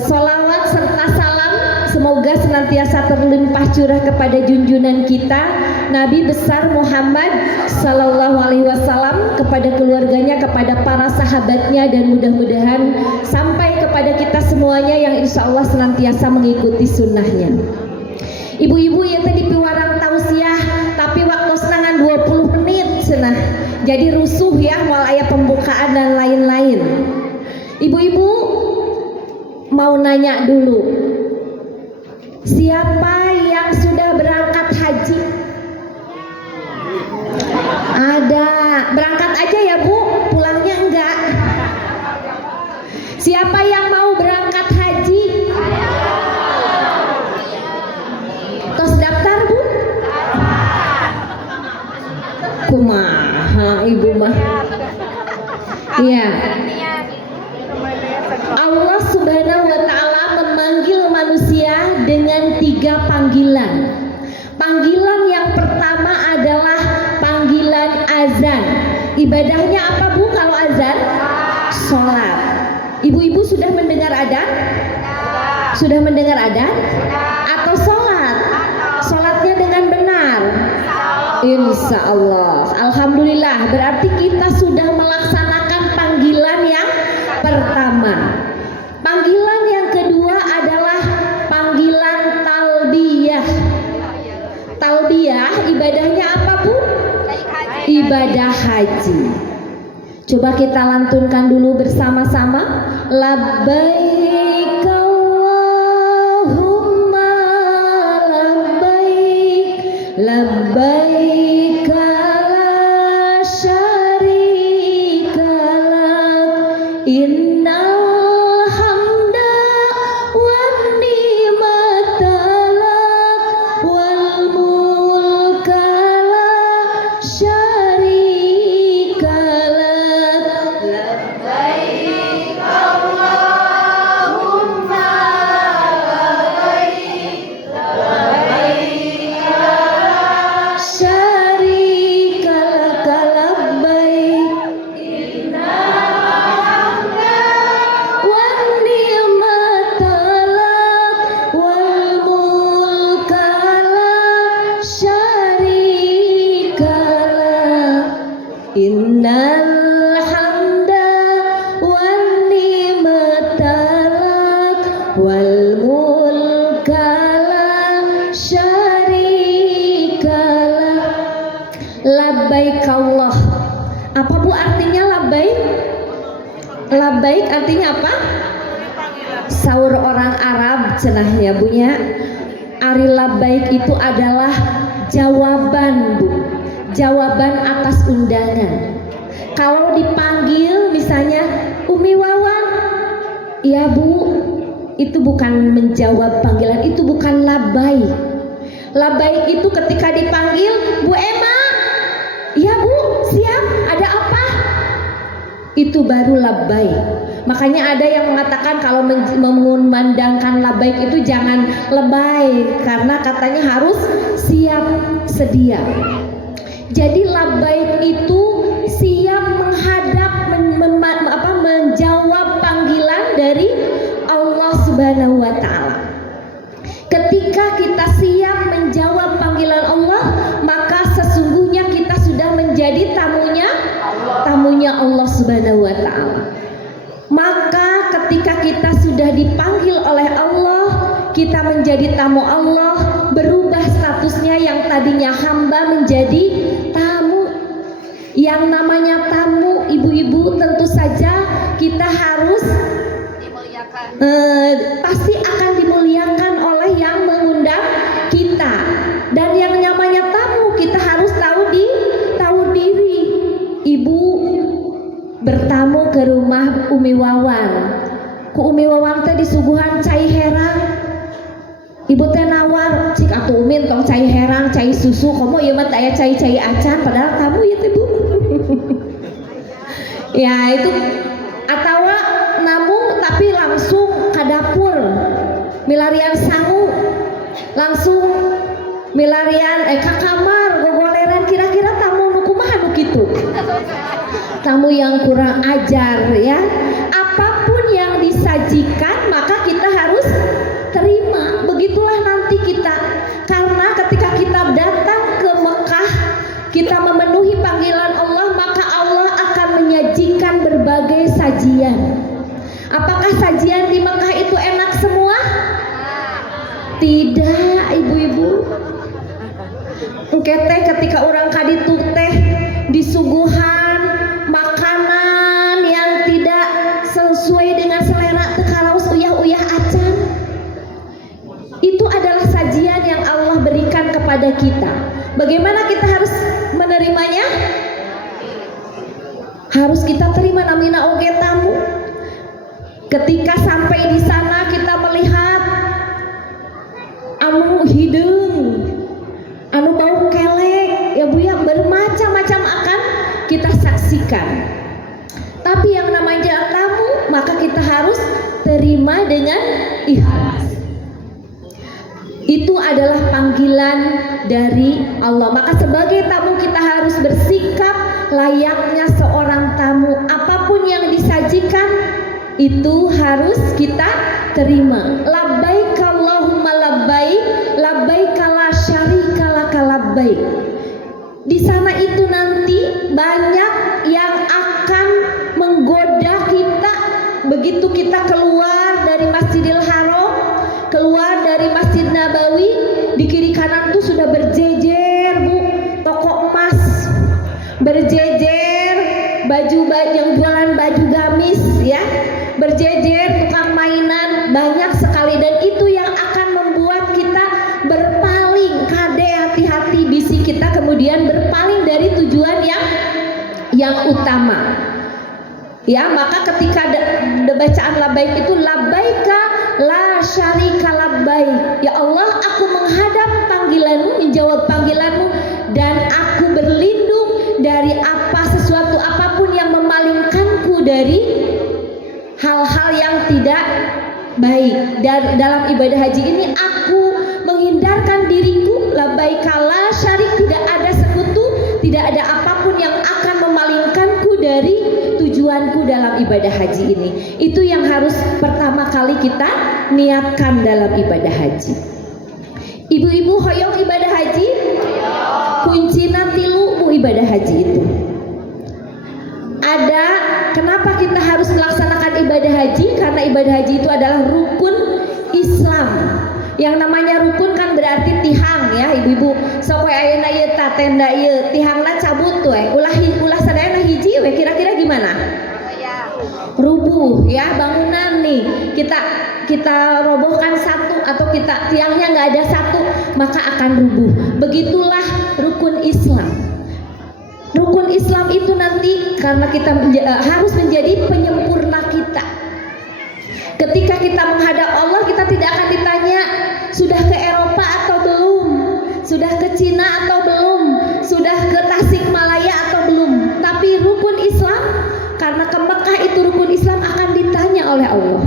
sholawat serta salam semoga senantiasa terlimpah curah kepada junjungan kita Nabi besar Muhammad Sallallahu Alaihi Wasallam, kepada keluarganya, kepada para sahabatnya, dan mudah-mudahan sampai kepada kita semuanya yang insya Allah senantiasa mengikuti sunnahnya. Ibu-ibu ya tadi piwarang tausiah, tapi waktu senangan 20 menit senah, jadi rusuh ya, mal aya pembukaan dan lain-lain. Ibu-ibu mau nanya dulu, Kumaha ibu mah. Iya. Allah Subhanahu wa taala memanggil manusia dengan 3 panggilan. Panggilan yang pertama adalah panggilan azan. Ibadahnya apa Bu kalau azan? Sholat. Ibu-ibu sudah mendengar adzan? Sudah mendengar adzan? Atau sholat? Sholatnya dengan benar? Insya Allah. Alhamdulillah. Berarti kita sudah melaksanakan panggilan yang pertama. Panggilan yang kedua adalah panggilan talbiyah. Talbiyah ibadahnya apa Bu? Ibadah haji. Coba kita lantunkan dulu bersama-sama. Labbaik Allahumma labbaik, labbaik la syarika lak, innal hamda wan ni'mata lak, wal mulka la syarika lak. Labbaik Allahumma labbaik, labbaik la Syarika lak labbaik, innal hamda wan ni'mata lak, wal mulka la syarika lak, innal hamda wan ni'mata lak, wal mulka la syarika lak. Labbaik Allah. Apa Bu artinya labbaik? Labbaik artinya apa? Saur orang Arab cenah ya Bu nya. Ari labbaik itu adalah jawaban Bu. Jawaban atas undangan. Kalau dipanggil misalnya Umi Wawan, iya Bu, itu bukan menjawab panggilan, itu bukan labbaik. Labbaik itu ketika dipanggil Bu Emma, iya Bu, siap, ada apa? Itu baru labbaik. Makanya ada yang mengatakan kalau memandangkan labbaik itu jangan lebay, karena katanya harus siap sedia. Jadi labbaik itu siap menghadap menjawab panggilan dari Allah Subhanahu wa taala. Ketika kita siap menjawab panggilan Allah, maka sesungguhnya kita sudah menjadi tamunya Allah Subhanahu wa taala. Maka ketika kita sudah dipanggil oleh Allah, kita menjadi tamu Allah, berubah statusnya yang tadinya hamba menjadi tamu. Yang namanya tamu, ibu-ibu, tentu saja kita harus pasti akan dimuliakan oleh yang mengundang kita. Dan yang namanya tamu, kita harus tahu diri. Ibu bertamu ke rumah Umi Wawan. Ku Umi Wawan teh disuguhan cai herang. Ibu teh nawar, cik atuh Umin tong cai herang, cai susu, komo ieu mah aya cai-cai acan, padahal tamu ya teh Bu. Ya itu, atau namu tapi langsung ke dapur, milarian sangu, langsung milarian ke kamar, gogoleran, kira-kira tamu nu kumaha nu kitu. Tamu yang kurang ajar ya. Apapun yang disajikan maka kita harus terima. Begitulah nanti kita. Karena ketika kita datang ke Mekah, kita memenuhi panggilan Allah, maka Allah akan menyajikan berbagai sajian. Apakah sajian di Mekah itu enak semua? Tidak, ibu-ibu. Engke teh ketika orang kaditu teh disuguhan makanan yang tidak sesuai dengan selera teu kalaos uyah-uyah acan. Itu adalah sajian yang Allah berikan kepada kita. Bagaimana kita harus menerimanya? Harus kita terima, namina oge tamu. Ketika sampai di sana kita melihat anu hideung, anu bau kelek, ya Bu ya, bermacam-macam kita saksikan. Tapi yang namanya tamu maka kita harus terima dengan ikhlas. Itu adalah panggilan dari Allah. Maka sebagai tamu kita harus bersikap layaknya seorang tamu. Apapun yang disajikan itu harus kita terima. Labbaik Allahumma labbaik, labbaik la syarika laka labbaik. Di sana itu nanti banyak yang akan menggoda kita begitu kita keluar dari Masjidil Haram, keluar dari Masjid Nabawi. Di kiri kanan tuh sudah berjejer Bu, toko emas, berjejer baju yang jualan baju gamis ya, berjejer tukang mainan, banyak sekali. Dan itu yang akan membuat kita berpaling. Kade, hati-hati, bisi kita kemudian berpaling dari tujuan yang utama. Ya, maka ketika bacaan labbaik itu labbaika la syarika labbaik. Ya Allah, aku menghadap panggilanmu, menjawab panggilanmu, dan aku berlindung dari sesuatu apapun yang memalingkanku dari hal-hal yang tidak baik. Dan dalam ibadah haji ini aku menghindarkan diriku, labbaika la syarik, tidak ada sekutu, tidak ada apapun yang akan memalingkanku dari tujuanku dalam ibadah haji ini. Itu yang harus pertama kali kita niatkan dalam ibadah haji. Ibu-ibu hoyong ibadah haji, kuncinya tilu ibadah haji itu. Ada kenapa kita harus melaksanakan ibadah haji? Karena ibadah haji itu adalah rukun Islam. Yang namanya rukun kan berarti tihang ya ibu-ibu. Sok we ayeuna ieu ta tenda ieu tihangna cabut we. Ulah sadayana hiji we, kira-kira gimana? Rubuh ya, bangunan nih. Kita robohkan satu atau kita tiangnya nggak ada satu, maka akan rubuh. Begitulah rukun Islam. Rukun Islam itu nanti karena kita harus menjadi penyempurna kita. Ketika kita menghadap Allah, kita tidak akan ditanya sudah ke Eropa atau belum, sudah ke Cina atau belum, sudah ke Tasikmalaya atau belum. Tapi rukun Islam, karena ke Mekah itu rukun Islam, akan ditanya oleh Allah.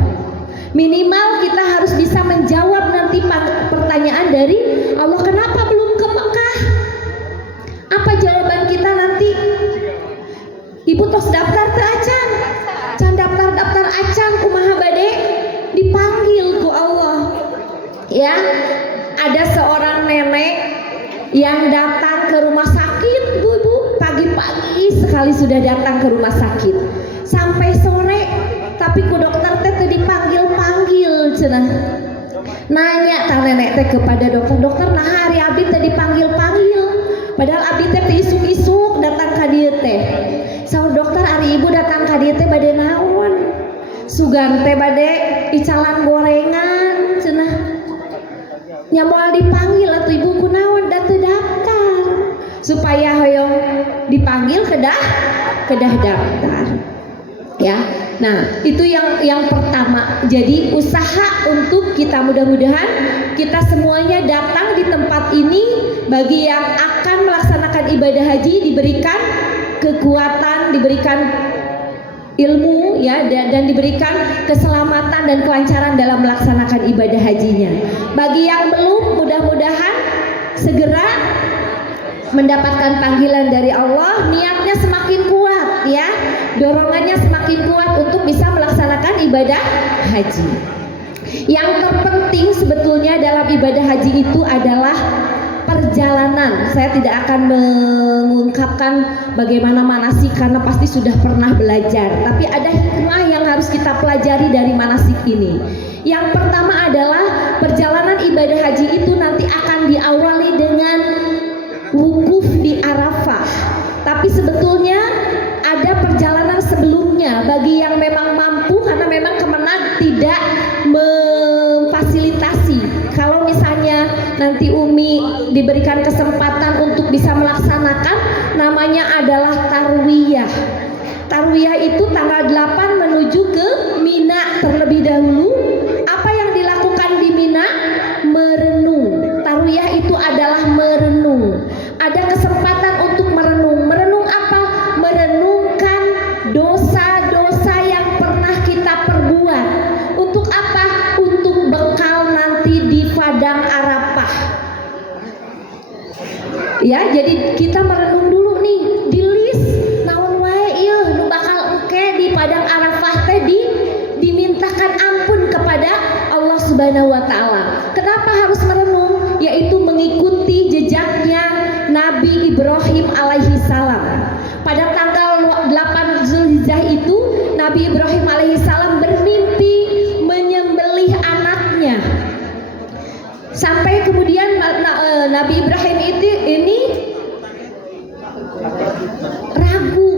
Minimal kita harus bisa menjawab nanti pertanyaan dari Allah, kenapa belum ke Mekah? Apa jawaban kita nanti? Ibu tos daftar ke acan, can daftar acan kumaha bade dipanggil ku Allah. Ya, ada seorang nenek yang datang ke rumah sakit, Bu, pagi-pagi sekali sudah datang ke rumah sakit sampai sore, tapi ku dokter teh dipanggil cenah. Nanya tah nenek teh kepada dokter, nah hari abdi teh dipanggil-panggil, padahal abdi teh isuk-isuk datang ka dieu teh. Saur dokter, ari ibu datang ka dieu teh bade naon? Sugan teh bade icalan gorengan cenah. Nya moal dipanggil atuh ibu kunaon da teu daftar. Supaya hoyong dipanggil kedah daftar. Ya. Nah, itu yang pertama. Jadi usaha untuk kita, mudah-mudahan kita semuanya datang di tempat ini. Bagi yang akan melaksanakan ibadah haji diberikan kekuatan, diberikan ilmu ya, dan diberikan keselamatan dan kelancaran dalam melaksanakan ibadah hajinya. Bagi yang belum, mudah-mudahan segera mendapatkan panggilan dari Allah, niatnya semakin kuat ya, dorongannya semakin kuat untuk bisa melaksanakan ibadah haji. Yang terpenting sebetulnya dalam ibadah haji itu adalah perjalanan. Saya tidak akan mengungkapkan bagaimana manasik karena pasti sudah pernah belajar, tapi ada hikmah yang harus kita pelajari dari manasik ini. Yang pertama adalah perjalanan ibadah haji itu nanti akan diawali dengan wukuf di Arafah. Tapi sebetulnya ada perjalanan sebelumnya bagi yang memang mampu, karena memang Kemenag tidak memfasilitasi. Kalau misalnya nanti Umi diberikan kesempatan untuk bisa melaksanakan, namanya adalah tarwiyah. Tarwiyah itu tanggal 8 menuju ke Mina terlebih dahulu. Apa yang dilakukan di Mina? Merenung. Tarwiyah itu adalah merenung. Ada kesempatan untuk merenung. Merenung apa? Merenung kita merenung dulu nih di list naon wae ieu nu bakal engke di padang Arafah teh dimintakan ampun kepada Allah Subhanahu wa taala. Kenapa harus merenung? Yaitu mengikuti jejaknya Nabi Ibrahim alaihi salam. Pada tanggal 8 Zulhijjah itu Nabi Ibrahim alaihi salam bermimpi menyembelih anaknya. Sampai kemudian Nabi Ibrahim ini ragu,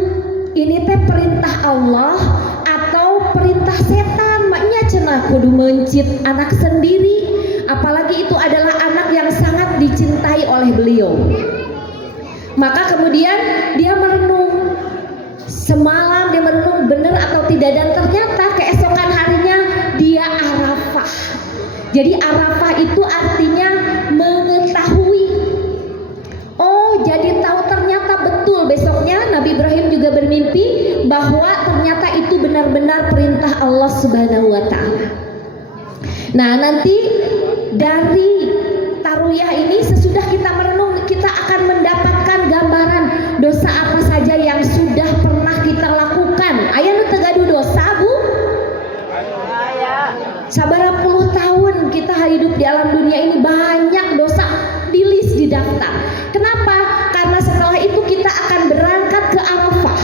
ini teh perintah Allah atau perintah setan. Maknya cenah kudu mencit anak sendiri, apalagi itu adalah anak yang sangat dicintai oleh beliau. Maka kemudian dia merenung, semalam dia merenung benar atau tidak, dan ternyata keesokan harinya dia Arafah. Jadi Arafah itu artinya mengetahui. Oh, jadi tahu ternyata betul. Besoknya Nabi Ibrahim juga bermimpi bahwa ternyata itu benar-benar perintah Allah Subhanahu wa taala. Nah, nanti dari Tarwiyah ini sesudah kita merenung, kita akan mendapatkan gambaran dosa apa saja yang sudah pernah kita lakukan. Aya nu teu gaduh dosa, Bu? Sabaraha puluh tahun kita hidup di alam dunia ini, banyak dosa di list, di daftar. Kenapa? Karena setelah itu kita akan berangkat ke Arafah.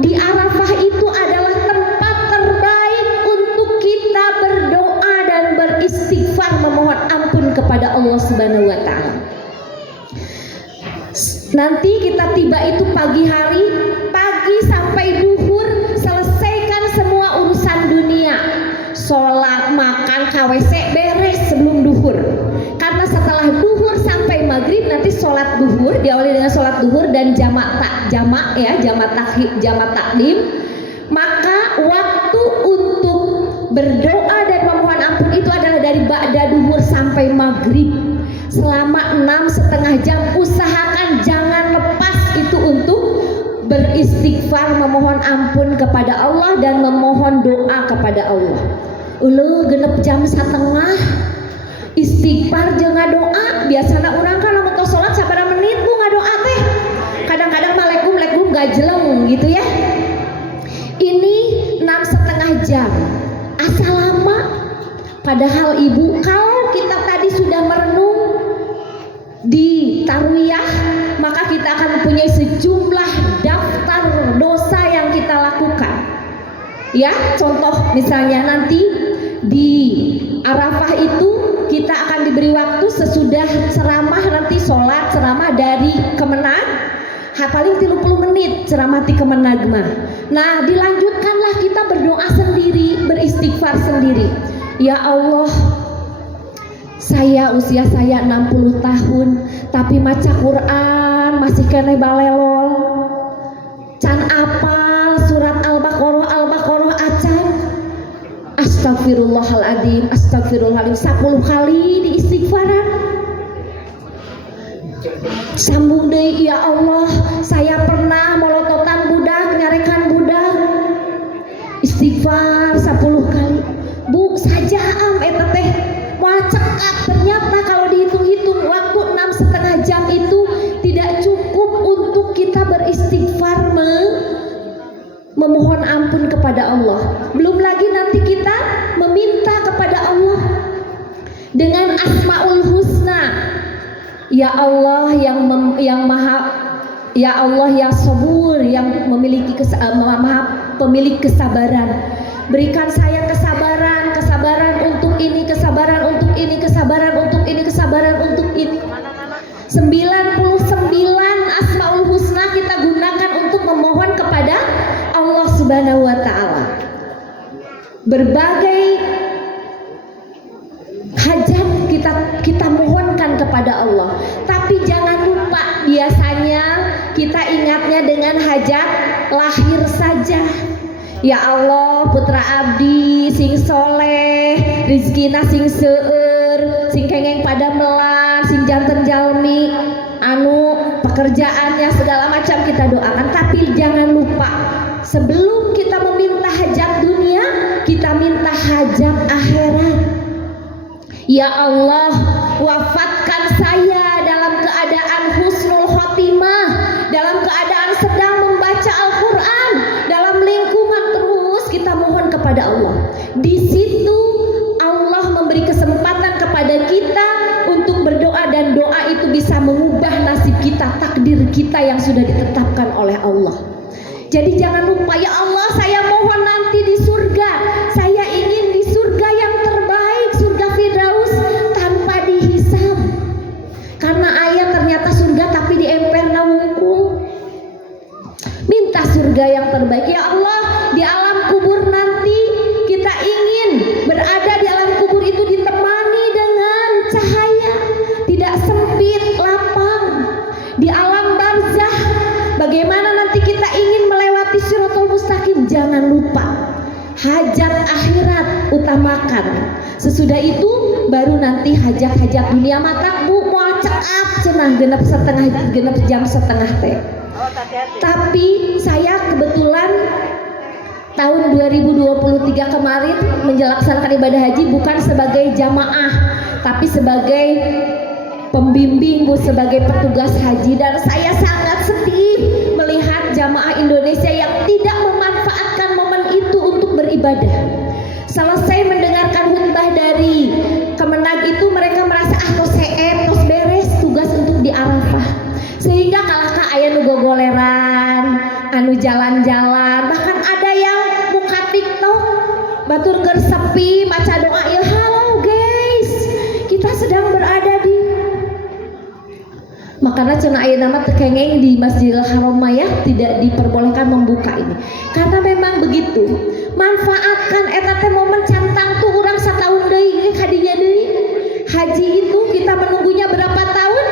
Di Arafah itu adalah tempat terbaik untuk kita berdoa dan beristighfar, memohon ampun kepada Allah Subhanahu wa taala. Nanti kita tiba itu pagi hari, pagi sampai duhur, selesaikan semua urusan dunia. Sholat, makan, KWC beres sebelum duhur. Karena setelah duhur sampai maghrib nanti sholat duhur, diawali dengan sholat duhur dan jamak takdim. Maka waktu untuk berdoa dan memohon ampun itu adalah dari ba'da duhur sampai maghrib, selama 6,5 jam. Usahakan jangan lepas itu untuk beristighfar, memohon ampun kepada Allah dan memohon doa kepada Allah. Genep jam 1,5 istighfar jeung ngadoa. Biasana urang kan lamun tos salat sabaraha menit Bu ngadoa teh. Kadang-kadang malekum gajeleng gitu ya. Ini 6,5 jam. Asa lama. Padahal Ibu, kalau kita tadi sudah merenung di Tarwiyah, maka kita akan mempunyai sejumlah daftar dosa yang kita lakukan. Ya, contoh misalnya nanti di Arafah itu kita akan diberi waktu sesudah ceramah, nanti sholat ceramah dari Kemenag, paling 30 menit ceramah di Kemenag mah. Nah, dilanjutkanlah kita berdoa sendiri, beristighfar sendiri. Ya Allah, usia saya 60 tahun tapi maca Quran masih keneh balelol, can apal surat Al-Baqarah acan. Astagfirullahaladzim 10 kali diistighfaran. Sambung deui, ya Allah, saya pernah molototan budak, nyarekan budak, istighfar 10 kali. Bu, sajaam eta teh moal cekak. Ternyata kalau dihitung-hitung waktu 6,5 jam itu tidak cukup untuk kita beristighfar, memohon ampun kepada Allah. Belum lagi nanti kita meminta kepada Allah dengan Asmaul Husna. Ya Allah yang maha, ya Allah yang sabur, yang memiliki maha pemilik kesabaran. Berikan saya kesabaran untuk ini, kesabaran untuk ini, kesabaran untuk ini, kesabaran untuk ini. 99 Asmaul Husna kita gunakan untuk memohon kepada Allah Subhanahu wa taala. Berbagai hajat kita mohonkan kepada Allah. Tapi jangan lupa, biasanya kita ingatnya dengan hajat lahir saja. Ya Allah, putra abdi sing soleh, rizkina sing seueur, sing kengeng pada melar, sing janten jalmi, anu pekerjaannya segala macam kita doakan. Tapi jangan lupa, sebelum kita meminta hajat dunia, kita minta hajat akhirat. Ya Allah, wafatkan saya dalam keadaan husnul khotimah, dalam keadaan sedang membaca Al-Quran, dalam lingkungan terus kita mohon kepada Allah. Di situ Allah memberi kesempatan kepada kita untuk berdoa, dan doa itu bisa mengubah nasib kita, takdir kita yang sudah ditetapkan oleh Allah. Jadi jangan lupa, ya Allah, saya mohon nanti di surga, saya ingin di surga yang terbaik, surga Firdaus tanpa dihisab. Karena ayat ternyata surga tapi di emperna wungkul. Minta surga yang terbaik, ya Allah, di alam kubur nanti kita ingin berada di alam kubur itu ditemani dengan cahaya, tidak sempit, lapang. Di alam barzah bagaimana nanti kita ingin melewati Shirathul Mustaqim, jangan lupa hajat akhirat utamakan. Sesudah itu baru nanti hajat-hajat dunia mata bu mau cekap cenah genep jam setengah teh. Tapi saya kebetulan tahun 2023 kemarin menjelaksanakan ibadah haji bukan sebagai jamaah, tapi sebagai pembimbing, sebagai petugas haji, dan saya sangat sedih melihat jamaah Indonesia yang tidak memanfaatkan momen itu untuk beribadah. Selesai mendengarkan khutbah dari Kemenag itu mereka merasa tos beres tugas untuk di Arafah, sehingga kalahkah aya nu gogoleran, anu jalan-jalan, bahkan ada yang buka TikTok batur keur sepi maca doa. Ya halo guys, kita sedang berada di, makanya cenah aya nama terkengeng di Masjidil Haram ya, tidak diperbolehkan membuka ini karena memang begitu. Manfaatkan eta teh momen cantang tuh urang satahun deui kadinya deui. Haji itu kita menunggunya berapa tahun?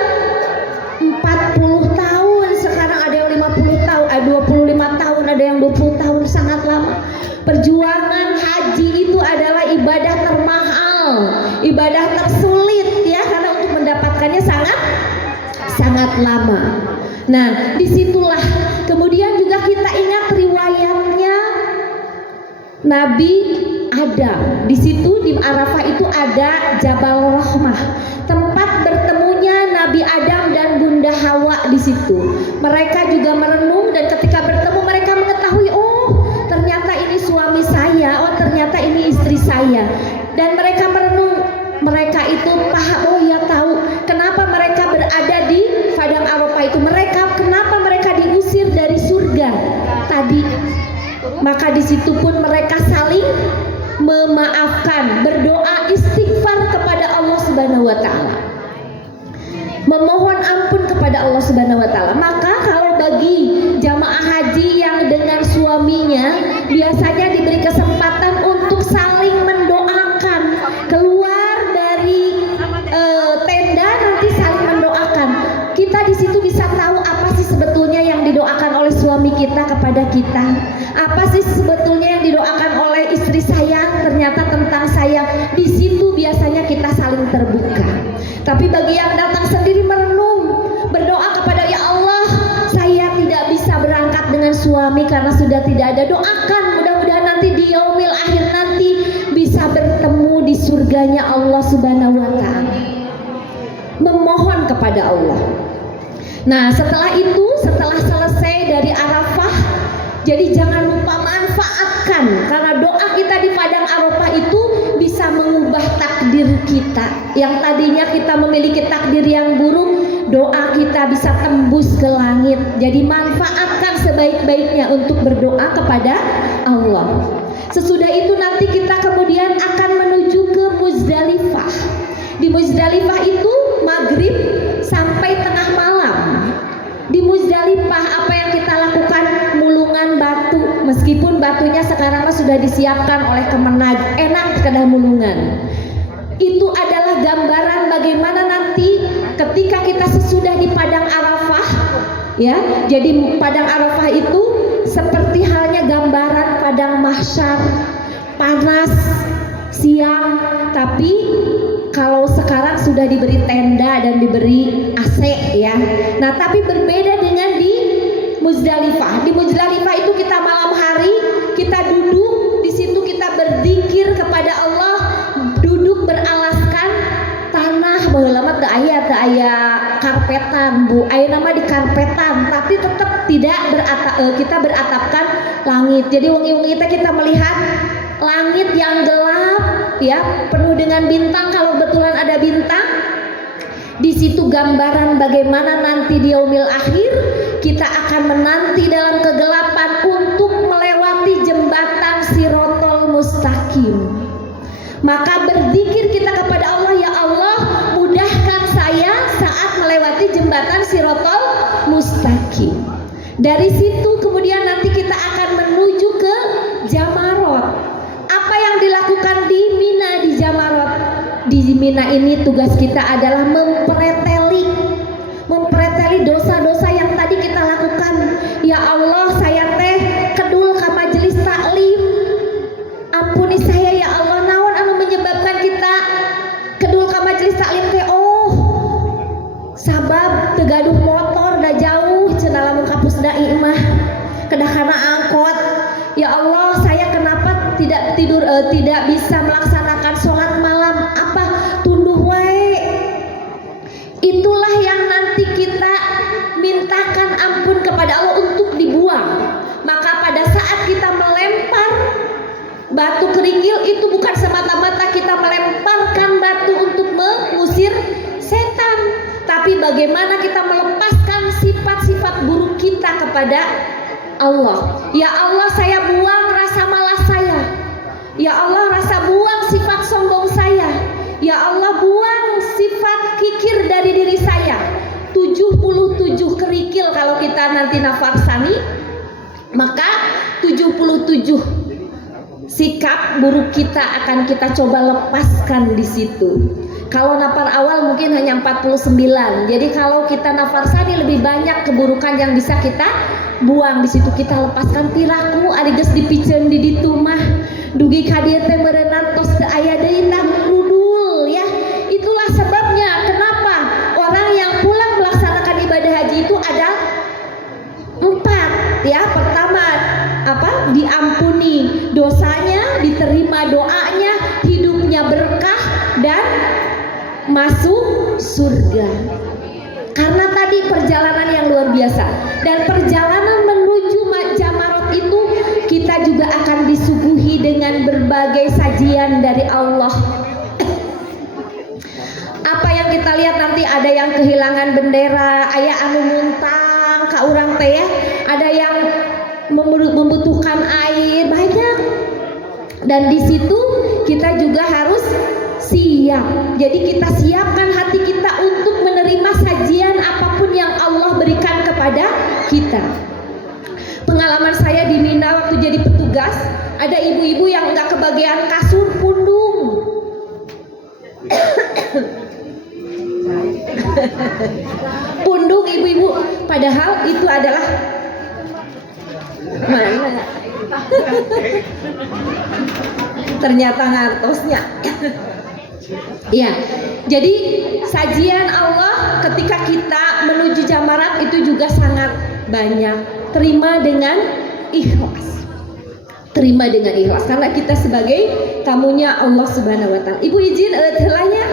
40 tahun, sekarang ada yang 50 tahun, 25 tahun, ada yang 20 tahun, sangat lama. Perjuangan haji itu adalah ibadah termahal, ibadah tersulit ya, karena untuk mendapatkannya sangat lama. Nah, disitulah kemudian juga kita ingat riwayatnya Nabi Adam. Di situ di Arafah itu ada Jabal Rahmah, tempat bertemunya Nabi Adam dan Bunda Hawa di situ. Mereka juga merenung, dan ketika bertemu mereka mengetahui, oh ternyata ini suami saya, oh ternyata ini istri saya. Dan mereka merenung, mereka itu paham, oh ya tahu kenapa mereka berada di padang Arafah itu. Kenapa mereka diusir dari surga tadi. Maka di situ pun mereka saling memaafkan, berdoa istighfar kepada Allah Subhanahu wa taala, memohon ampun kepada Allah Subhanahu wa taala. Maka kalau bagi jamaah haji yang dengan suaminya biasanya diberi kesempatan untuk saling mendoakan, keluar dari tenda nanti saling mendoakan. Kita di situ bisa tahu apa sih sebetulnya yang didoakan oleh suami kita kepada kita. Apa sih sebetulnya yang didoakan oleh istri saya, ternyata tentang saya. Di situ biasanya kita saling terbuka. Tapi bagi yang datang sendiri merenung, berdoa kepada, ya Allah, saya tidak bisa berangkat dengan suami karena sudah tidak ada. Doakan mudah-mudahan nanti di yaumil akhir nanti bisa bertemu di surganya Allah Subhanahu wa taala. Memohon kepada Allah. Nah, setelah itu, setelah selesai dari Arafah, jadi jangan lupa manfaatkan, karena doa kita di padang Arafah itu bisa mengubah takdir kita. Yang tadinya kita memiliki takdir yang buruk, doa kita bisa tembus ke langit. Jadi manfaatkan sebaik-baiknya untuk berdoa kepada Allah. Sesudah itu nanti kita kemudian akan menuju ke Muzdalifah. Di Muzdalifah itu maghrib sampai tengah malam. Di Muzdalifah apa yang kita lakukan? Mulungan batu. Meskipun batunya sekarang sudah disiapkan oleh Kemenag, enak kedah mulungan. Itu adalah gambaran bagaimana nanti ketika kita sesudah di padang Arafah, ya. Jadi padang Arafah itu seperti halnya gambaran padang mahsyar, panas siang, tapi kalau sekarang sudah diberi tenda dan diberi AC ya. Nah, tapi berbeda dengan di Muzdalifah. Di Muzdalifah itu kita malam hari, kita duduk di situ, kita berzikir kepada Allah, duduk beralaskan tanah. Baheula mah teu aya karpetan, Bu. Aya nama di karpetan, tapi tetap kita beratapkan langit. Jadi wengi-wengi kita melihat langit yang gelap ya, penuh dengan bintang. Kalau betulan ada bintang, di situ gambaran bagaimana nanti di yaumil akhir kita akan menanti dalam kegelapan untuk melewati jembatan Shiratal Mustaqim. Maka berzikir kita kepada Allah, ya Allah mudahkan saya saat melewati jembatan Shiratal Mustaqim. Dari situ kemudian nanti kita akan menuju ke Jamarot. Apa yang dilakukan di Mina di Jamarot? Di Mina ini tugas kita adalah mempreteli dosa-dosa yang tadi kita lakukan. Ya Allah, saya teh kedul ka majelis taklim. Ampuni saya ya Allah, naon anu menyebabkan kita kedul ka majelis taklim teh? Oh, sabab tegaduh motor da jauh cenah lamun ka Pusdai mah kedah kana angkot. Ya Allah, saya kenapa tidak bisa melaksanakan sholat malam? Apa tunduh wae? Itulah yang nanti kita mintakan ampun kepada Allah untuk dibuang. Maka pada saat kita melempar batu kerikil, itu bukan semata-mata kita melemparkan batu untuk mengusir setan, tapi bagaimana kita melepaskan sifat-sifat buruk kita kepada Allah. Ya Allah, saya buang rasa malas saya. Ya Allah, rasa buang sifat sombong saya. Ya Allah, buang sifat kikir dari diri saya. 77 kerikil kalau kita nanti nafarsani, maka 77 sikap buruk kita akan kita coba lepaskan di situ. Kalau nafar awal mungkin hanya 49. Jadi kalau kita nafarsani lebih banyak keburukan yang bisa kita buang di situ. Kita lepaskan piraku ari geus dipikeun di ditu mah dugi ka dieu teh meureunna tos teu aya deui tah rudul ya. Itulah sebabnya kenapa orang yang pulang melaksanakan ibadah haji itu ada 4 ya. Pertama apa? Diampuni dosanya, diterima doanya, hidupnya berkah dan masuk surga. Karena tadi perjalanan yang luar biasa, dan perjalanan menuju Jamarot itu kita juga akan disuguhi dengan berbagai sajian dari Allah. Apa yang kita lihat nanti, ada yang kehilangan bendera, aya anu muntang ka urang teh ya, ada yang membutuhkan air banyak. Dan di situ kita juga harus siap. Jadi kita siapkan hati kita untuk menerima sajian apapun yang Allah berikan kepada kita. Pengalaman saya di Mina waktu jadi petugas, ada ibu-ibu yang enggak kebagian kasur pundung. Pundung ibu-ibu, padahal itu adalah mana? Ternyata ngartosnya. Iya, jadi sajian Allah ketika kita menuju Jamarat itu juga sangat banyak. Terima dengan ikhlas. Terima dengan ikhlas karena kita sebagai tamunya Allah Subhanahu wa taala. Ibu izin heulanya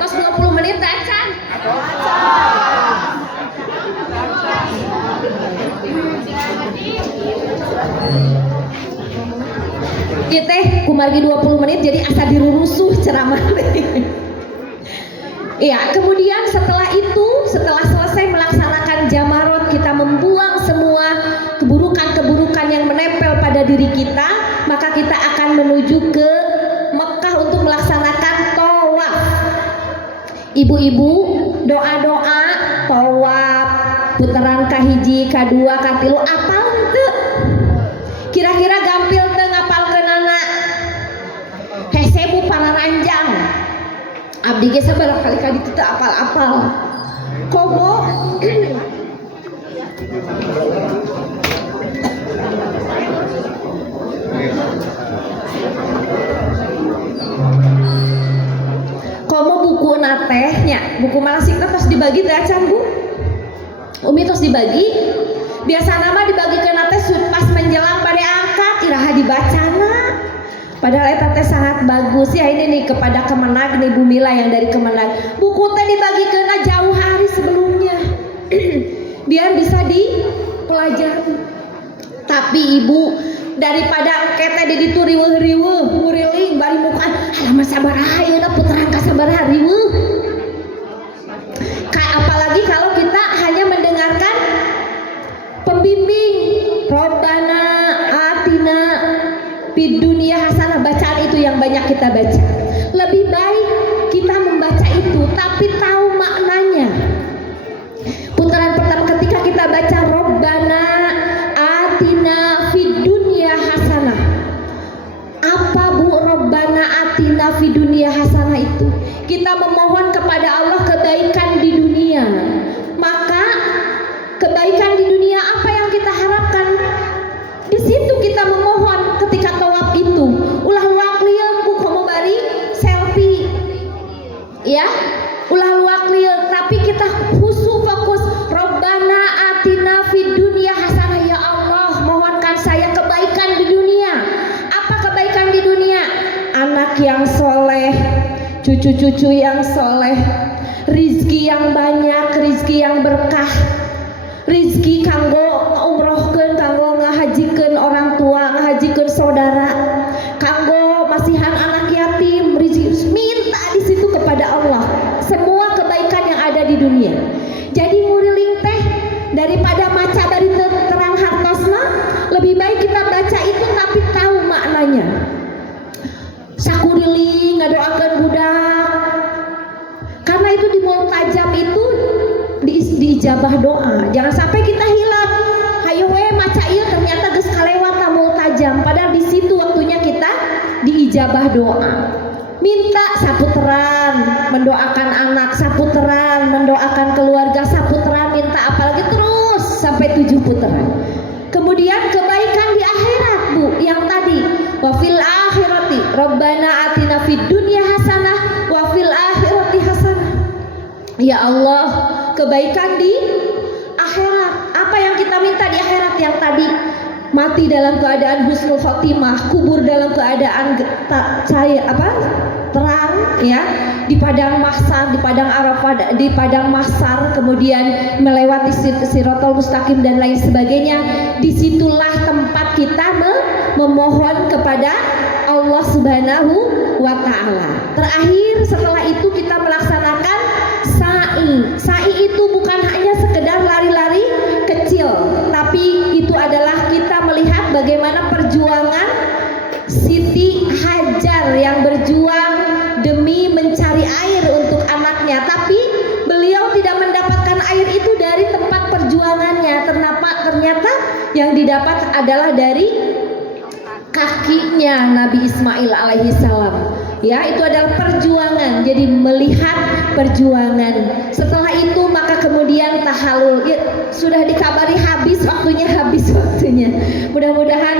tos 20 menit teh acan. Ieu teh kumargi 20 menit jadi asa dirurusuh ceramah. Iya, kemudian setelah itu, setelah selesai melaksanakan Jamarot, kita membuang semua keburukan-keburukan yang menempel pada diri kita, maka kita akan menuju ke Mekah untuk melaksanakan tawaf. Ibu-ibu doa-doa tawaf, putaran kahiji, kadua, katilu, apal henteu? Kira-kira gampil teu ngapalkeunana? Hesebu panaranjang. Abdi ge sabaraha kali teu apal-apal. Komo komo buku natehnya, buku malasik tos dibagi teh acan Bu. Umi tos dibagi. Biasa nama dibagi ke nate pas menjelang pada angkat iraha dibacana. Padahal eta teh sangat bagus ya, ini nih kepada Kemenag nih Bu Mila yang dari Kemenag. Buku teh dibagi kena jauh hari sebelumnya. Biar bisa dipelajari. Tapi ibu daripada kete di ditu riweuh-riweuh nguriling bari muka alamat sabaraha ayeuna puteran ka sabaraha riweuh. Apalagi kalau kita hanya mendengarkan pembimbing Rabbana atina fid dunya hasanah, bacaan itu yang banyak kita baca. Lebih baik kita membaca itu tapi tahu maknanya. Putaran pertama ketika kita baca Rabbana atina fid dunya hasanah. Apa Bu Rabbana atina fid dunya hasanah itu? Kita memohon kepada Allah kebaikan di dunia. Maka kebaikan di dunia apa yang kita harapkan? Di situ kita memohon ketika tawaf itu. Ulah waklieu ku komo bari selfie. Ya, ulah waklieu tapi kita khusus fokus Rabbana atina fid dunya hasanah. Ya Allah, mohonkan saya kebaikan di dunia. Apa kebaikan di dunia? Anak yang soleh, cucu-cucu yang soleh, rizki yang banyak, rizki yang berkah, rizki kanggo umrohkeun, kanggo ngahajikeun orang tua, ngahajikeun saudara, kanggo masihan anak yatim, rizki. Minta di situ kepada Allah semua kebaikan yang ada di dunia. Jadi muriling teh daripada maca bari terang hartosna, lebih baik kita baca itu tapi tahu maknanya. Sakuriling ngadoakeun budak, karena itu di multajam itu diijabah doa. Jangan sampai kita hilang. Hayo we maca ieu ternyata geus kalewat ka multajam, padahal di situ waktunya kita diijabah doa. Minta saputeran mendoakan anak, saputeran mendoakan keluarga, saputeran minta apalagi terus sampai 7 putaran. Kemudian kebaikan di akhirat Bu, yang tadi wa fil akhirati Rabbana atina fid dunya hasanah wa fil akhirati hasanah. Ya Allah, kebaikan di akhirat. Apa yang kita minta di akhirat yang tadi? Mati dalam keadaan husnul khotimah, kubur dalam keadaan terang ya, di padang mahsyar, di padang Arafah, di padang mahsyar, kemudian melewati siratal mustaqim dan lain sebagainya. Disitulah tempat kita memohon kepada Allah Subhanahu wa Ta'ala. Terakhir setelah itu kita melaksanakan sa'i. Sa'i itu bukan hanya sekedar lari-lari kecil, tapi itu adalah kita melihat bagaimana perjuangan Siti Hajar yang berjuang demi mencari air untuk anaknya, tapi beliau tidak mendapatkan air itu dari tempat perjuangannya. Ternyata yang didapat adalah dari kakinya Nabi Ismail alaihi salam. Ya, itu adalah perjuangan. Jadi melihat perjuangan. Setelah itu maka kemudian tahalul. Ya, sudah dikabari habis waktunya. Mudah-mudahan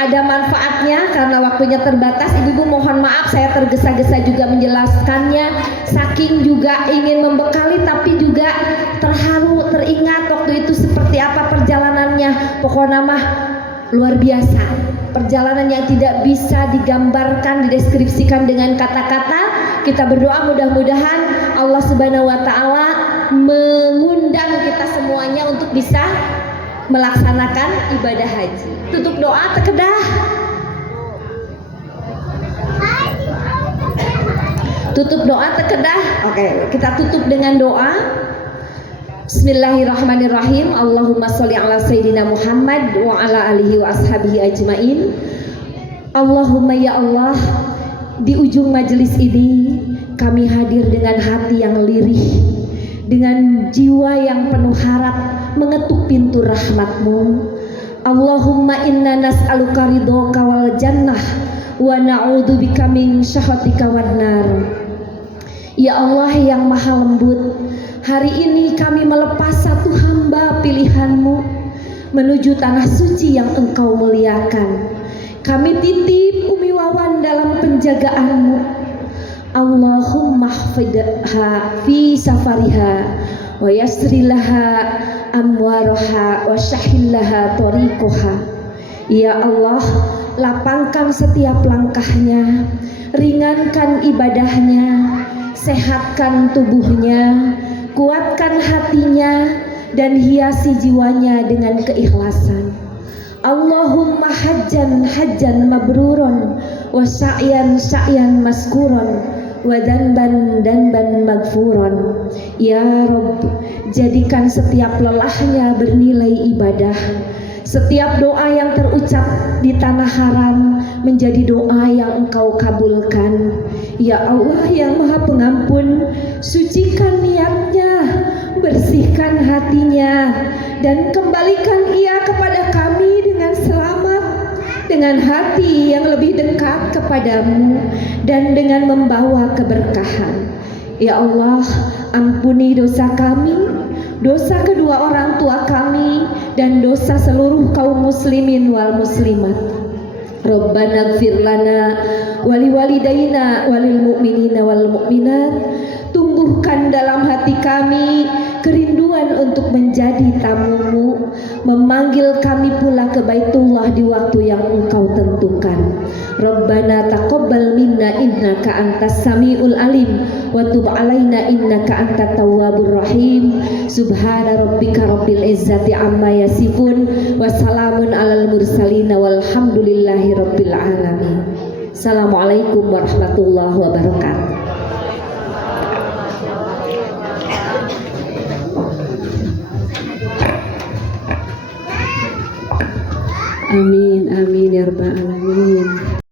ada manfaatnya karena waktunya terbatas. Ibu-ibu mohon maaf saya tergesa-gesa juga menjelaskannya. Saking juga ingin membekali tapi juga terharu, teringat waktu itu seperti apa perjalanannya. Pokoknya mah luar biasa. Perjalanan yang tidak bisa digambarkan, dideskripsikan dengan kata-kata. Kita berdoa mudah-mudahan Allah Subhanahu wa Ta'ala mengundang kita semuanya untuk bisa melaksanakan ibadah haji. Tutup doa tekedah. Tutup doa tekedah. Oke, kita tutup dengan doa. Bismillahirrahmanirrahim. Allahumma sholli ala sayyidina Muhammad wa ala alihi wa ashabihi ajmain. Allahumma ya Allah, di ujung majelis ini kami hadir dengan hati yang lirih, dengan jiwa yang penuh harap mengetuk pintu rahmat-Mu. Allahumma inna nas'aluka ridhoka wal jannah wa na'udzubika min syahhatika wan nar. Ya Allah yang maha lembut, hari ini kami melepas satu hamba pilihan-Mu menuju tanah suci yang Engkau muliakan. Kami titip Umi Wawan dalam penjagaan-Mu. Allahumma hfidha fi safariha wa yasrilaha amwaraha wa syahillaha tariqaha. Ya Allah, lapangkan setiap langkahnya, ringankan ibadahnya, sehatkan tubuhnya, kuatkan hatinya, dan hiasi jiwanya dengan keikhlasan. Allahumma hajjan hajjan mabruron wa sa'yan sa'yan maskuron wa danban danban magfuron. Ya Rabb, jadikan setiap lelahnya bernilai ibadah, setiap doa yang terucap di tanah haram menjadi doa yang Engkau kabulkan. Ya Allah yang Maha Pengampun, sucikan niatnya, bersihkan hatinya, dan kembalikan ia kepada kami dengan selamat, dengan hati yang lebih dekat kepadamu, dan dengan membawa keberkahan. Ya Allah, ampuni dosa kami, dosa kedua orang tua kami, dan dosa seluruh kaum muslimin wal muslimat. Rabbana ighfir lana wali walidayna walil mu'minina wal mu'minat. Tumbuhkan dalam hati kami kerinduan untuk menjadi tamumu, memanggil kami pula ke Baitullah di waktu yang Engkau tentukan. Rabbana taqabbal minna innaka antas samiul alim wa tub alaina innaka antat tawwabur rahim. Subhana rabbika rabbil izzati amma yasifun wa salamun alal mursalin walhamdulillahi rabbil alamin. Assalamualaikum warahmatullahi wabarakatuh. Amin amin ya rabbal alamin.